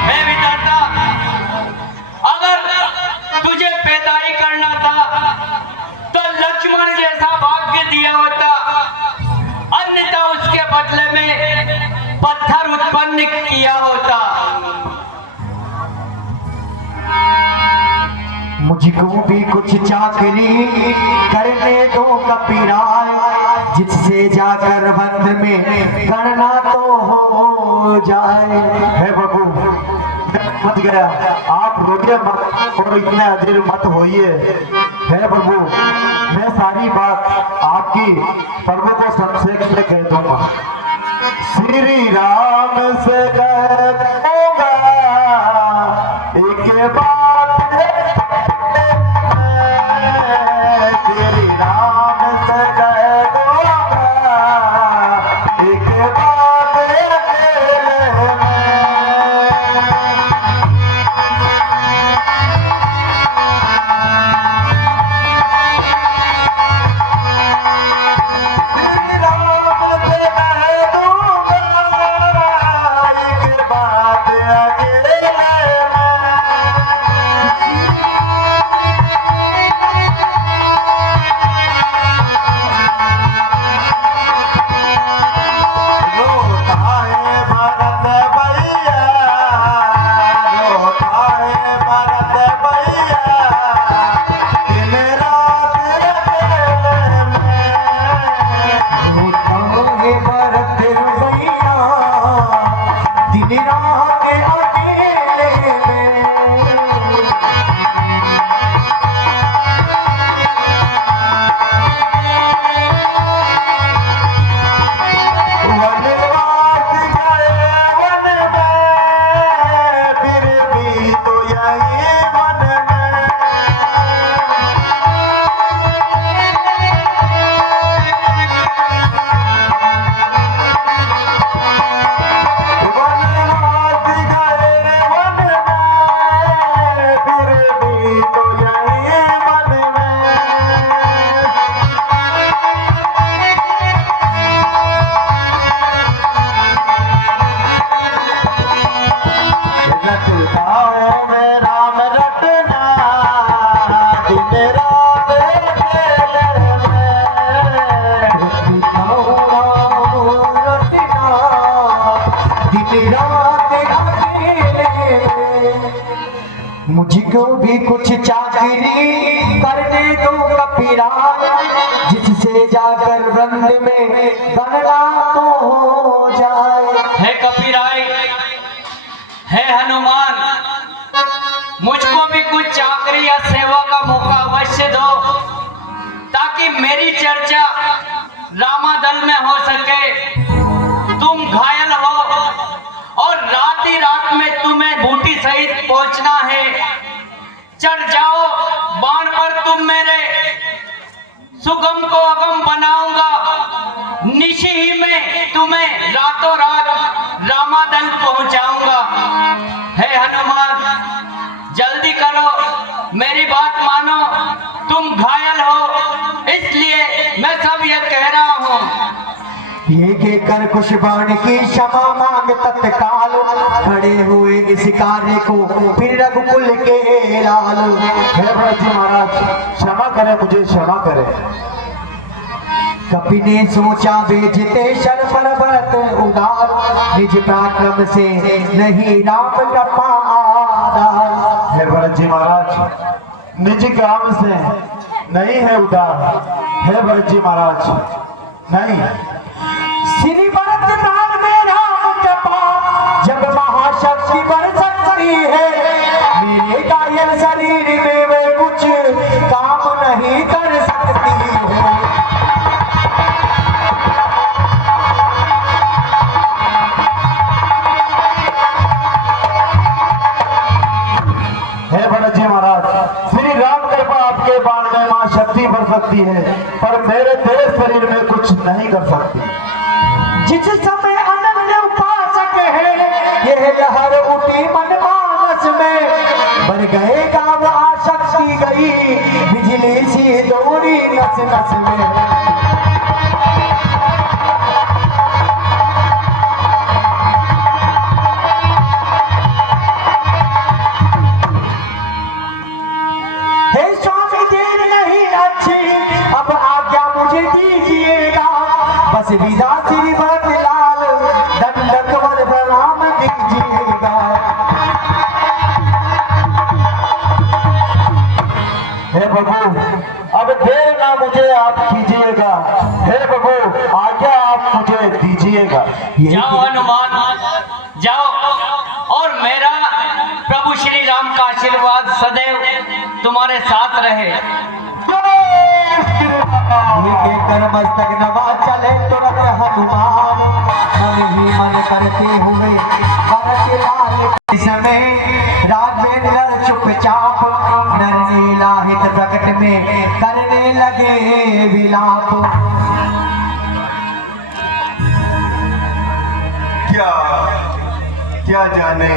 मैं विधाता, अगर तुझे पैदाई करना था तो लक्ष्मण जैसा भाग्य दिया होता, अन्यथा उसके बदले में पत्थर उत्पन्न किया होता। मुझको भी कुछ चाकरी करने दो कपिराय, जिससे जाकर बंध में गणना तो हो जाए। हे प्रभु मत गया, आप रोके मत और इतने अधीर मत होइए। हे प्रभु, मैं सारी बात आपकी प्रभु को संक्षेप में कह दूंगा। श्री राम से कहूंगा एक बात, श्री राम से कहूंगा एक बात मुझको भी कुछ चाकरी करने दो कपिराय, जिससे जाकर रंग में गणना तो हो जाए। है कपिराय, है हनुमान, मुझको भी कुछ चाकरी या सेवा का मौका अवश्य दो, ताकि मेरी चर्चा रामादल में हो सके। तुम घायल हो और रात ही रात में तुम्हें बूटी सहित पहुंचना है। चढ़ जाओ बाण पर, तुम मेरे सुगम को अगम बनाऊंगा। निशी ही में तुम्हें रातों रात रामा समाधान पहुंचाऊंगा। हे हनुमान, जल्दी करो, मेरी बात मानो। तुम घायल हो, इसलिए मैं सब ये कह रहा हूँ। ये कहकर कुछ बाण की क्षमा मांग तत्काल खड़े हुए इस कार्य को फिर रघुकुल के लाल। हे भरत जी महाराज, क्षमा करें, मुझे क्षमा करें। कपि ने सोचा बेजते शर पर भरत उदार, निज पराक्रम से नहीं राम का आधार। हे भरत जी महाराज, निज काम से नहीं है उदार। हे भरत जी महाराज, नहीं। श्री भरत नाम में राम कृपा, जब महाशक्ति बढ़ सकती है, मेरे घायल शरीर में वे कुछ काम नहीं कर सकती है। हे भरत जी महाराज, श्री राम कृपा आपके बाण में मां शक्ति भर सकती है, पर मेरे तेरे शरीर में कुछ नहीं कर सकती। जिस समय अनन्य उपासक है, यह लहर उठी मन मानस में, बढ़ गए गाँव आशक्ति गई, बिजली सी दौड़ी नस नस में। हे स्वामी, देर नहीं अच्छी, अब आज्ञा मुझे दीजिएगा, बस विदा श्री भरत लाल, दंडक वर प्रणाम दीजिएगा। हे प्रभु, अब देर ना मुझे आप कीजिएगा। हे प्रभु, आज्ञा आप मुझे दीजिएगा। जाओ हनुमान, जाओ, और मेरा प्रभु श्री राम का आशीर्वाद सदैव तुम्हारे साथ रहे। कर मस्तक नवा चले तुरंत हनुमान, मन ही मन करते हुए भरत लाल। समय राघवेंद्र चुपचाप, डरने लाहित प्रकट में करने लगे विलाप। क्या क्या जाने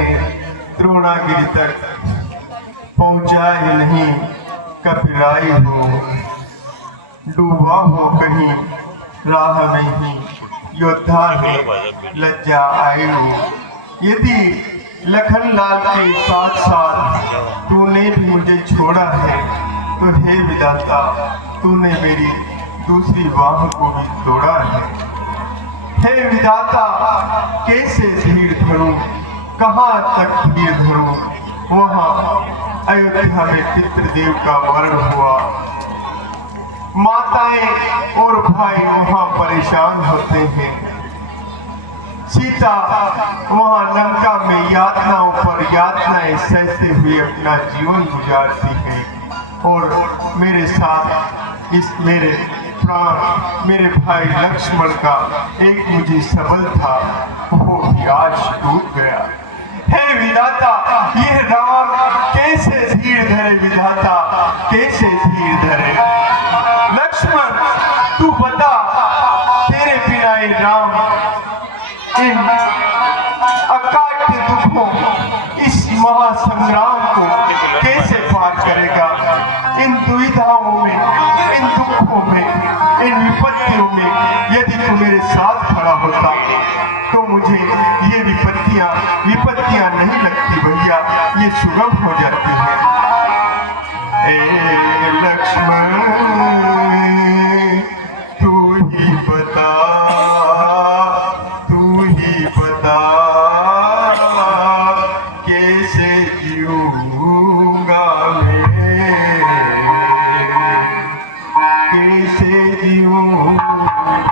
द्रोणागिरी तक पहुंचा ही नहीं, कपिराई हो, डूबा हो कहीं राह में ही, योद्धा में लज्जा आई हो। यदि लखनलाल के साथ साथ तूने भी मुझे छोड़ा है, तो हे विधाता, तूने मेरी दूसरी बाह को भी तोड़ा है। हे विधाता, कैसे धीर धरूं, कहाँ तक धीर धरूं। वहाँ अयोध्या में पितृदेव का वर्ण हुआ, माताएं और भाई वहाँ परेशान होते हैं। सीता वहाँ लंका में यातनाओं पर यातनाएं सहते हुए अपना जीवन गुजारती है, और मेरे साथ इस मेरे प्राण, मेरे भाई लक्ष्मण का एक मुझे सबल था, वो भी आज टूट गया। हे विधाता, यह राम कैसे धीर धरे, विधाता कैसे धीर धरे। लक्ष्मण, तू बता, तेरे बिना ये राम इन अकाट्य दुखों, इस महासंग्राम को कैसे पार करेगा। इन दुविधाओं में, इन दुखों में, इन विपत्तियों में यदि तू मेरे साथ खड़ा होता, तो मुझे ये विपत्तियां नहीं लगती भैया, ये सुगम हो जाती है। ए लक्ष्मण, तू ही बता, तू ही बता, कैसे जीऊंगा मैं, कैसे जीऊंगा मैं।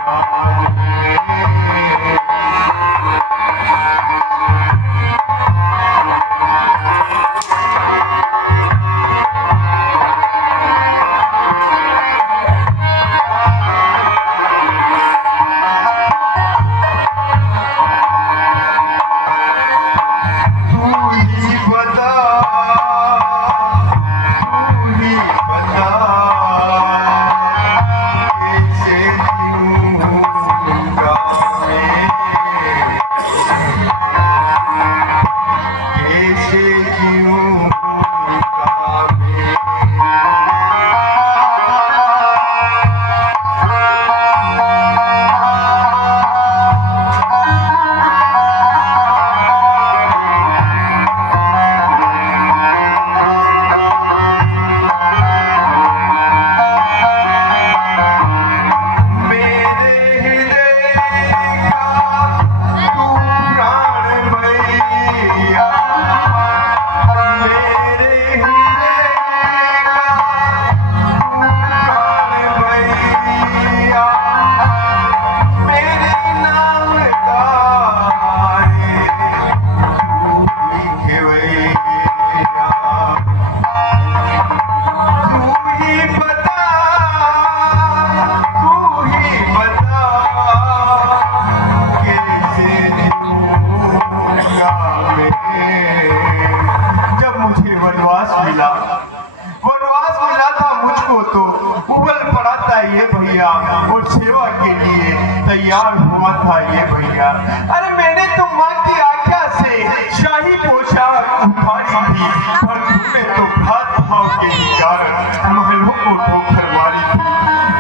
बताइए भैया। अरे मैंने तो माँ की आज्ञा से शाही पोशाक उठाई थी, पर तुमने तो घात भाव के कारण महलों को ठोकर मारी थी।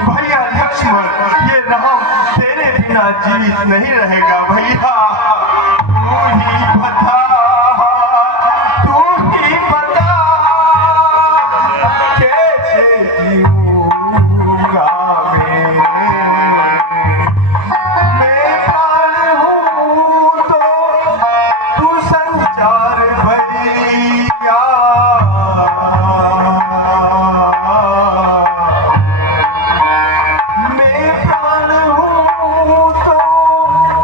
भैया लक्ष्मण, ये राम तेरे बिना जीवित नहीं रहेगा भैया। तू ही बता, तू ही बता, कैसे जीऊंगा मैं प्राण हूँ तो तू संचार भैया। मैं प्राण हूँ तो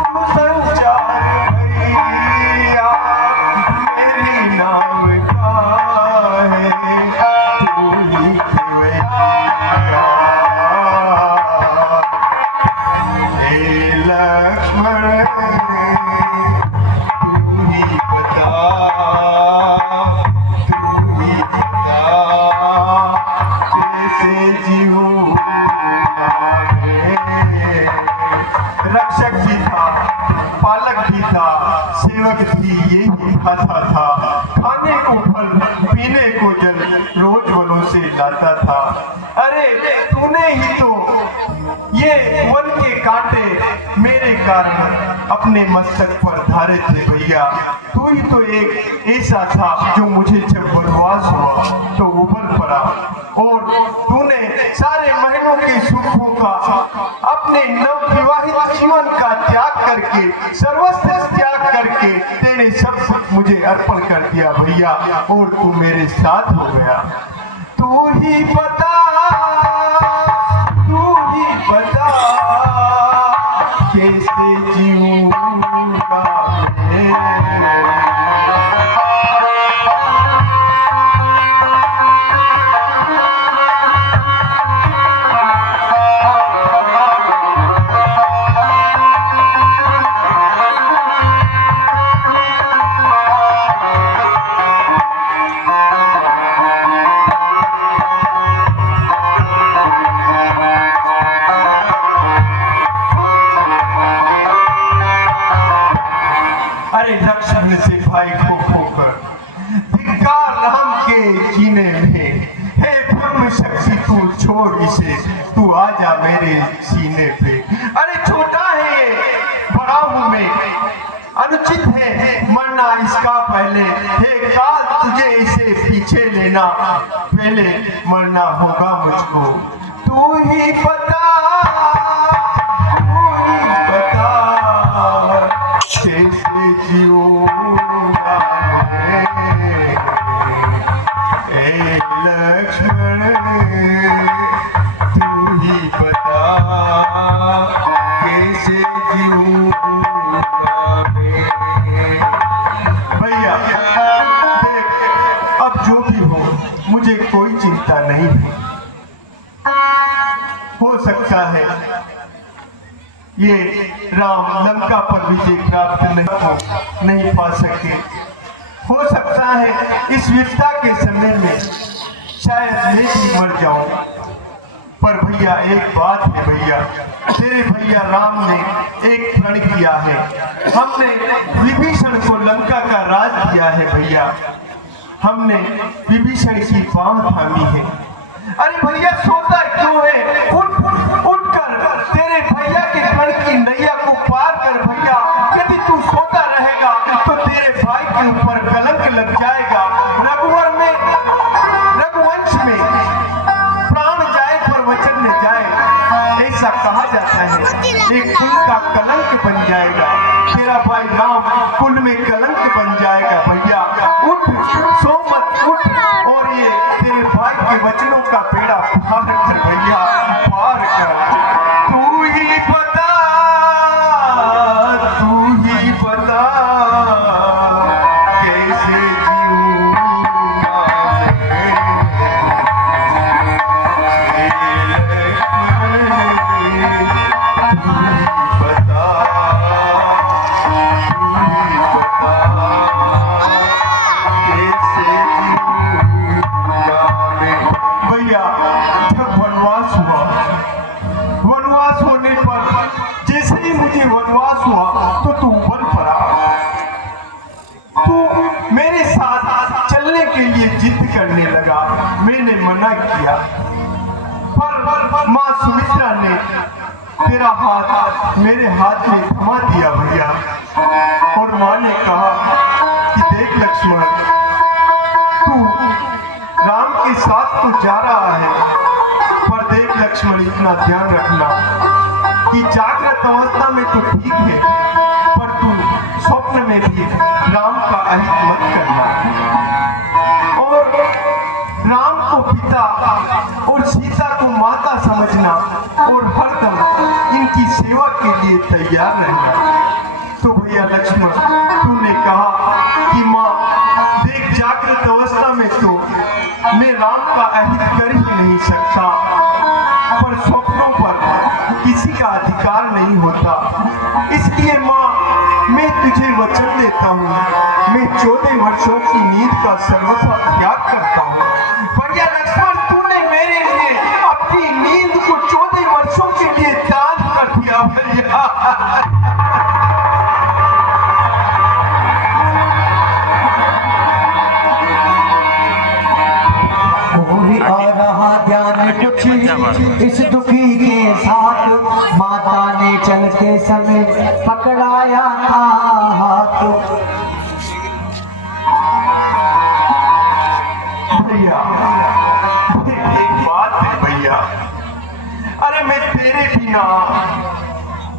तू संचार भैया। मेरी नाम का है तू ही भैया। हे लक्ष्मण, तू ही बता, तू ही बता, कैसे जीऊंगा मैं। रक्षक भी था, पालक भी था, सेवक भी यही खाता था। खाने को फल, पीने को जल रोज वनों से लाता था। अरे तूने ही तो ये वन के कांटे मेरे कारण अपने मस्तक पर धारे थे भैया। तू ही तो एक ऐसा था जो मुझे जब वनवास हुआ तो उबल पड़ा, और तूने सारे महलों के सुखों का, अपने नवविवाहित जीवन का त्याग करके, सर्वस्व त्याग करके तेने सब कुछ मुझे अर्पण कर दिया भैया, और तू मेरे साथ हो गया। तू ही बता, तू ही बता, कैसे जीऊंगा मैं। अरे लक्ष्मण से भाई को खोकर धिक्कार राम के जीने में। हे ब्रह्म शक्ति तू छोड़ इसे, तू आजा मेरे सीने पे। अरे छोटा है ये, बड़ा हूं मैं, अनुचित है मरना इसका पहले। हे काल तुझे इसे पीछे लेना, पहले मरना होगा मुझको। तू ही बता, तू ही बता, कैसे जीऊंगा मैं। हे लक्ष्मण, तू ही बता, कैसे जीऊंगा मैं। भैया देख, अब जो भी हो मुझे कोई चिंता नहीं है। हो सकता है ये राम लंका पर विजय प्राप्त नहीं पा सके। हो सकता है इस विपदा के समय में शायद मैं भी मर जाऊं। पर भैया एक बात है भैया, तेरे भैया राम ने एक प्रण किया है। हमने विभीषण को लंका का राज दिया है भैया। हमने विभीषण की बाह थामी है। अरे भैया सोता क्यों है? उठ कर तेरे भैया के प्रण की नैया को पार कर भैया। यदि तू सोता रहेगा तो तेरे भाई के ऊपर कलंक लग जाएगा। रघुवंश में प्राण जाए पर वचन न जाए, ऐसा कहा जाता है। एक कुल का कलंक बन जाएगा, तेरा भाई राम कुल में कलंक बन जाएगा भैया। उठ, सो मत, उठ, और ये तेरे भाई के वचनों का बेड़ा पार कर भैया, पार कर। तू ही बता, तू ही बता, कैसे जीऊंगा मैं। तू ही बता, तू ही बता, मना किया, पर माँ सुमित्रा ने तेरा हाथ मेरे हाथ में थमा दिया भैया। और माँ ने कहा कि देख लक्ष्मण, तू राम के साथ तो जा रहा है, पर देख लक्ष्मण, इतना ध्यान रखना कि जागृत अवस्था में तो ठीक है, पर तू स्वप्न में भी राम का अहित मत करना, और राम को पिता और सीता को माता समझना, और हरदम इनकी सेवा के लिए तैयार रहना। तो भैया लक्ष्मण, तूने कहा कि माँ देख, जागृत अवस्था में तो मैं राम का अहित कर ही नहीं सकता, पर स्वप्नों पर किसी का अधिकार नहीं होता। इसलिए माँ, मैं तुझे वचन देता हूँ, मैं 14 वर्षों की नींद का सर्वस्व त्याग करता हूँ। भैया लक्ष्मण, तूने मेरे लिए अपनी नींद को 14 वर्षों के लिए दान कर दिया भैया। आ रहा ध्यान कुछ इस दुखी के साथ, माता ने चलते समय पकड़ाया था हाथ। भैया एक बात है भैया, अरे मैं तेरे बिना,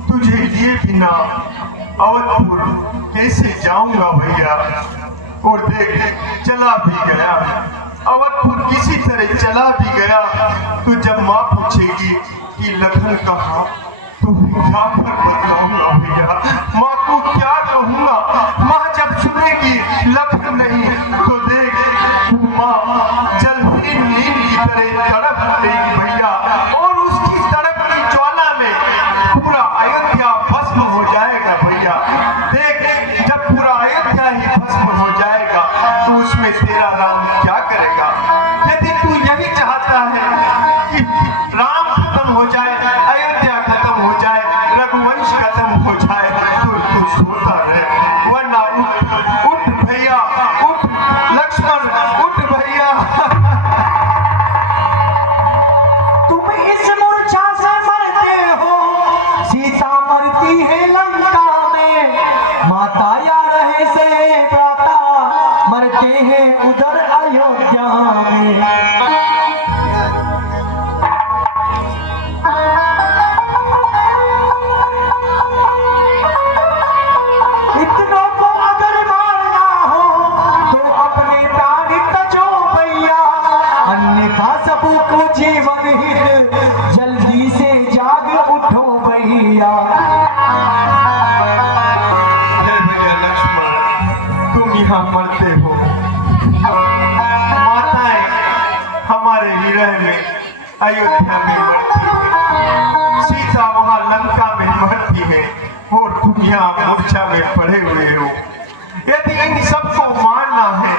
तुझे लिए बिना अवधपुर कैसे जाऊंगा भैया। और देख, चला भी गया अवधपुर, किसी तरह चला भी गया, तो जब माँ पूछेगी कि लखन कहाँ, तो मैं क्या कर बताऊंगा भैया, माँ को क्या कहूंगा। माँ जब सुनेगी लखन नहीं, तो देख माँ जल्दी नींद की तरह तड़प पड़ेगी भैया, और उसकी तड़प की ज्वाला में पूरा अयोध्या भस्म हो जाएगा भैया। देख, जब पूरा अयोध्या ही भस्म हो जाएगा, तो उसमें तेरा राम क्या करेगा। यदि तू यही चाहता है कि राम खत्म हो जाए, अयोध्या खत्म हो जाए, रघुवंश खत्म हो जाए, तो सोता रहे, वरना उठ भैया, उठ लक्ष्मण, उठ भैया। तुम इस मूर्छा से मरते हो, सीता मरती है लंका में, माता या रहे से प्राता मरते हैं उधर अयोध्या में। इतनों को अगर मारना हो तो अपने प्राण तजो भैया, अन्यथा सबको जीवन हित जल्दी से जाग उठो भैया। भैया लक्ष्मण, तुम यहाँ मरते हो, माताएं हमारे विरह में अयोध्या में मरती है, सीता वहां लंका में मरती है, और तुम यहाँ मूर्छा में पड़े हुए हो। यदि इन सबको मारना है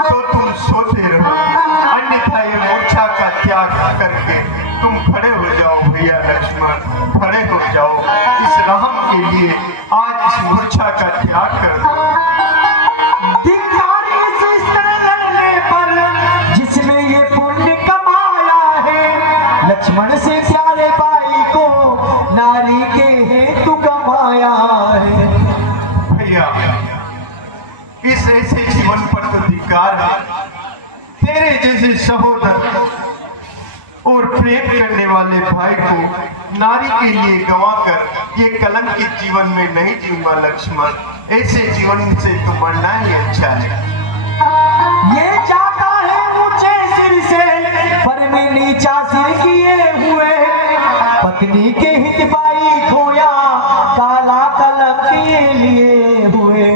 तो तुम सोते रहो, अन्यथा ये मूर्छा का त्याग करके तुम खड़े हो जाओ भैया लक्ष्मण, खड़े हो जाओ। इस राम के लिए आज इस मूर्छा का त्याग कर दो। धिक्कार इस तरह लड़ने पर जिसने ये पुण्य कमाया है, लक्ष्मण से प्यारे भाई को नारी के हेतु गमाया है। भैया, इस ऐसे जीवन पर तो धिक्कार है। तेरे जैसे सहोदर और प्रेम करने वाले भाई को नारी के लिए गंवाकर ये कलंकित जीवन में नहीं जीऊंगा लक्ष्मण। ऐसे जीवन से तो मरना ही अच्छा है। ये जाता है ऊंचे सिर से, पर में नीचा सिर किए हुए, पत्नी के हित भाई खोया, काला कलंक के लिए हुए।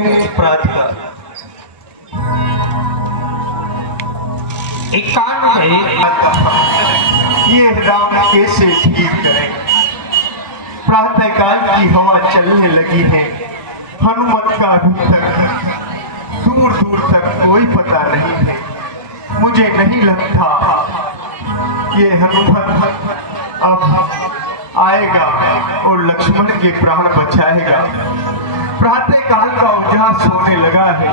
ये राम कैसे ठीक करें। प्रातः काल की हवा चलने लगी है, हनुमत का अभी तक दूर दूर तक कोई पता नहीं है। मुझे नहीं लगता ये हनुमत अब आएगा और लक्ष्मण के प्राण बचाएगा। प्रातः काल का उजास होने लगा है,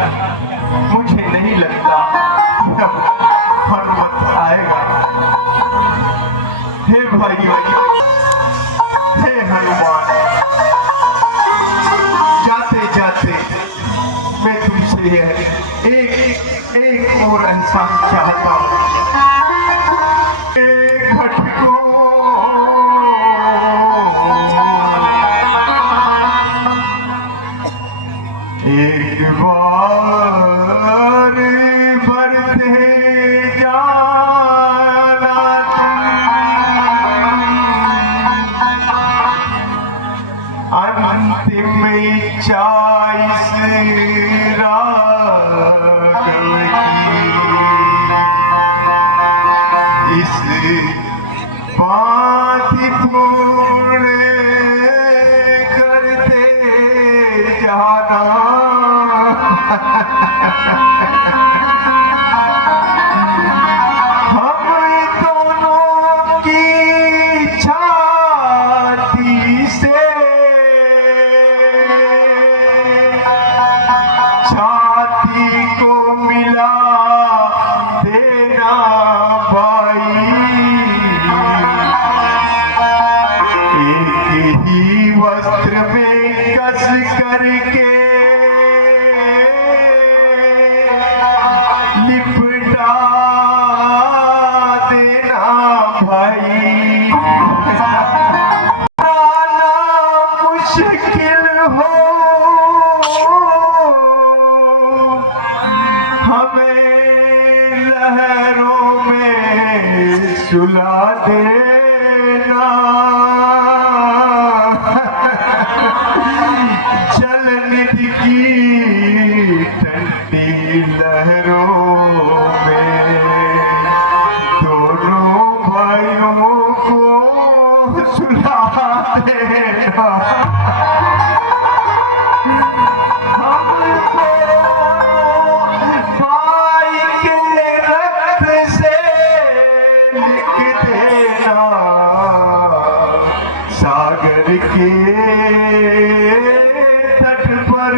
मुझे नहीं लगता हनुमत आएगा। हे भाइयों, हे हनुमान, जाते जाते मैं तुमसे एक और एहसान चाहता हूँ। एक घटको एक बार बढ़ते जाना, अंतिम इच्छा इस राघव की, इस बात पूर्ण करते जाना। हम दोनों की छाती से छाती को मिला देना भाई, एक ही वस्त्र में कस करके लिपटा देना भाई। आना मुश्किल हो हमें लहरों में सुला देना, जल निधि की ठंडी लहरों में दोनों भाइयों को सुला देना। हमको भाई के रक्त से लिख देना, सागर के तट पर,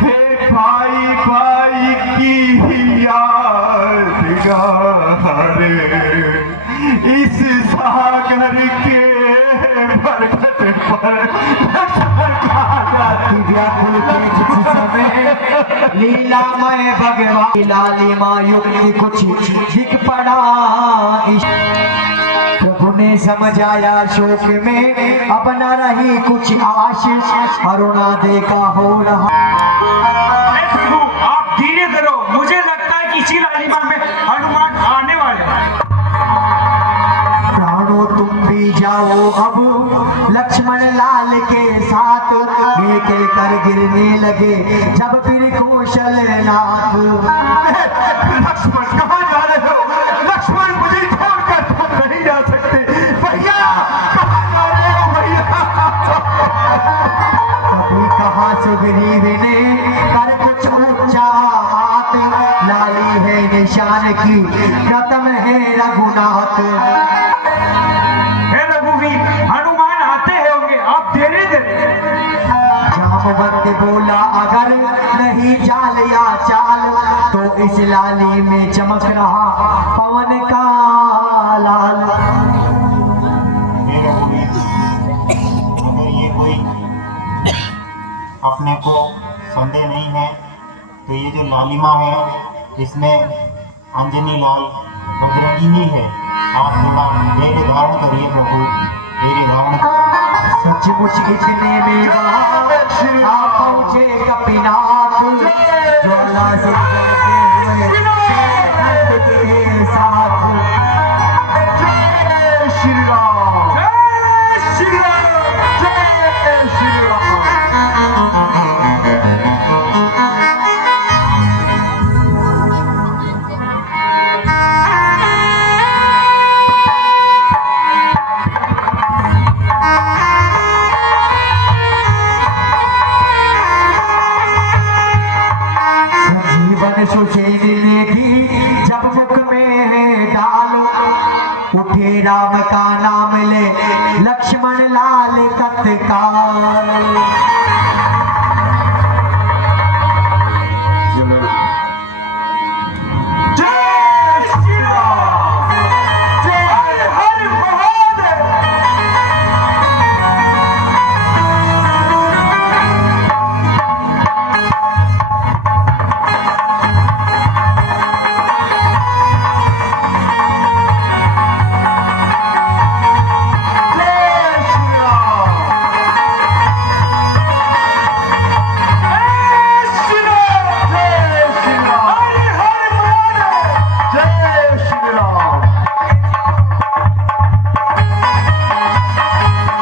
हे भाई भाई की यादगार, इस सागर के बरगद पर व्याकुल तेज समय लीलामय भगवान, लालिमा युक्ति कुछ दिख पड़ा, प्रभु ने समझाया शोक में अब न रही कुछ आशीष, अरुणा देखा हो रहा। प्रभु आप धीरे करो, मुझे लगता है कि इसी लालिमा में हनुमान आने वाले हैं। प्राणों तुम भी जाओ अब लक्ष्मण लाल के साथ, एक कर गिरने लगे जब फिर कौशल नाथ। लक्ष्मण कहाँ जा रहे हो? लक्ष्मण मुझे छोड़कर तुम नहीं जा सकते भैया, कहाँ जा रहे हो भैया? कभी कहा सुग्रीव ने कर कुछ ऊंचा बात, लाली है निशान की प्रथम है रघुनाथ। हे रघुवीर, हनुमान आते होंगे, आप धीरे धीरे। जामवंत बोला अगर नहीं जाल या चाल, तो इस लाली में चमक रहा पवन का लाल। मेरे रघुवीर, अगर ये कोई अपने को संदेह नहीं है तो ये जो लालिमा है इसमें अंजनी लाल बजरंगी ही है। आप थोड़ा धैर्य धारण करिए प्रभु, धैर्य धारण करिए। सचमुच इतने में आ पहुंचे कपिनाथ, ज्वाला से जलते हुए के साथ। जय श्री राम, जय श्री राम, जय श्री राम। सुशेन ने दी जब मुख में डाल, उठे राम का नाम ले लक्ष्मण लाल तत्काल।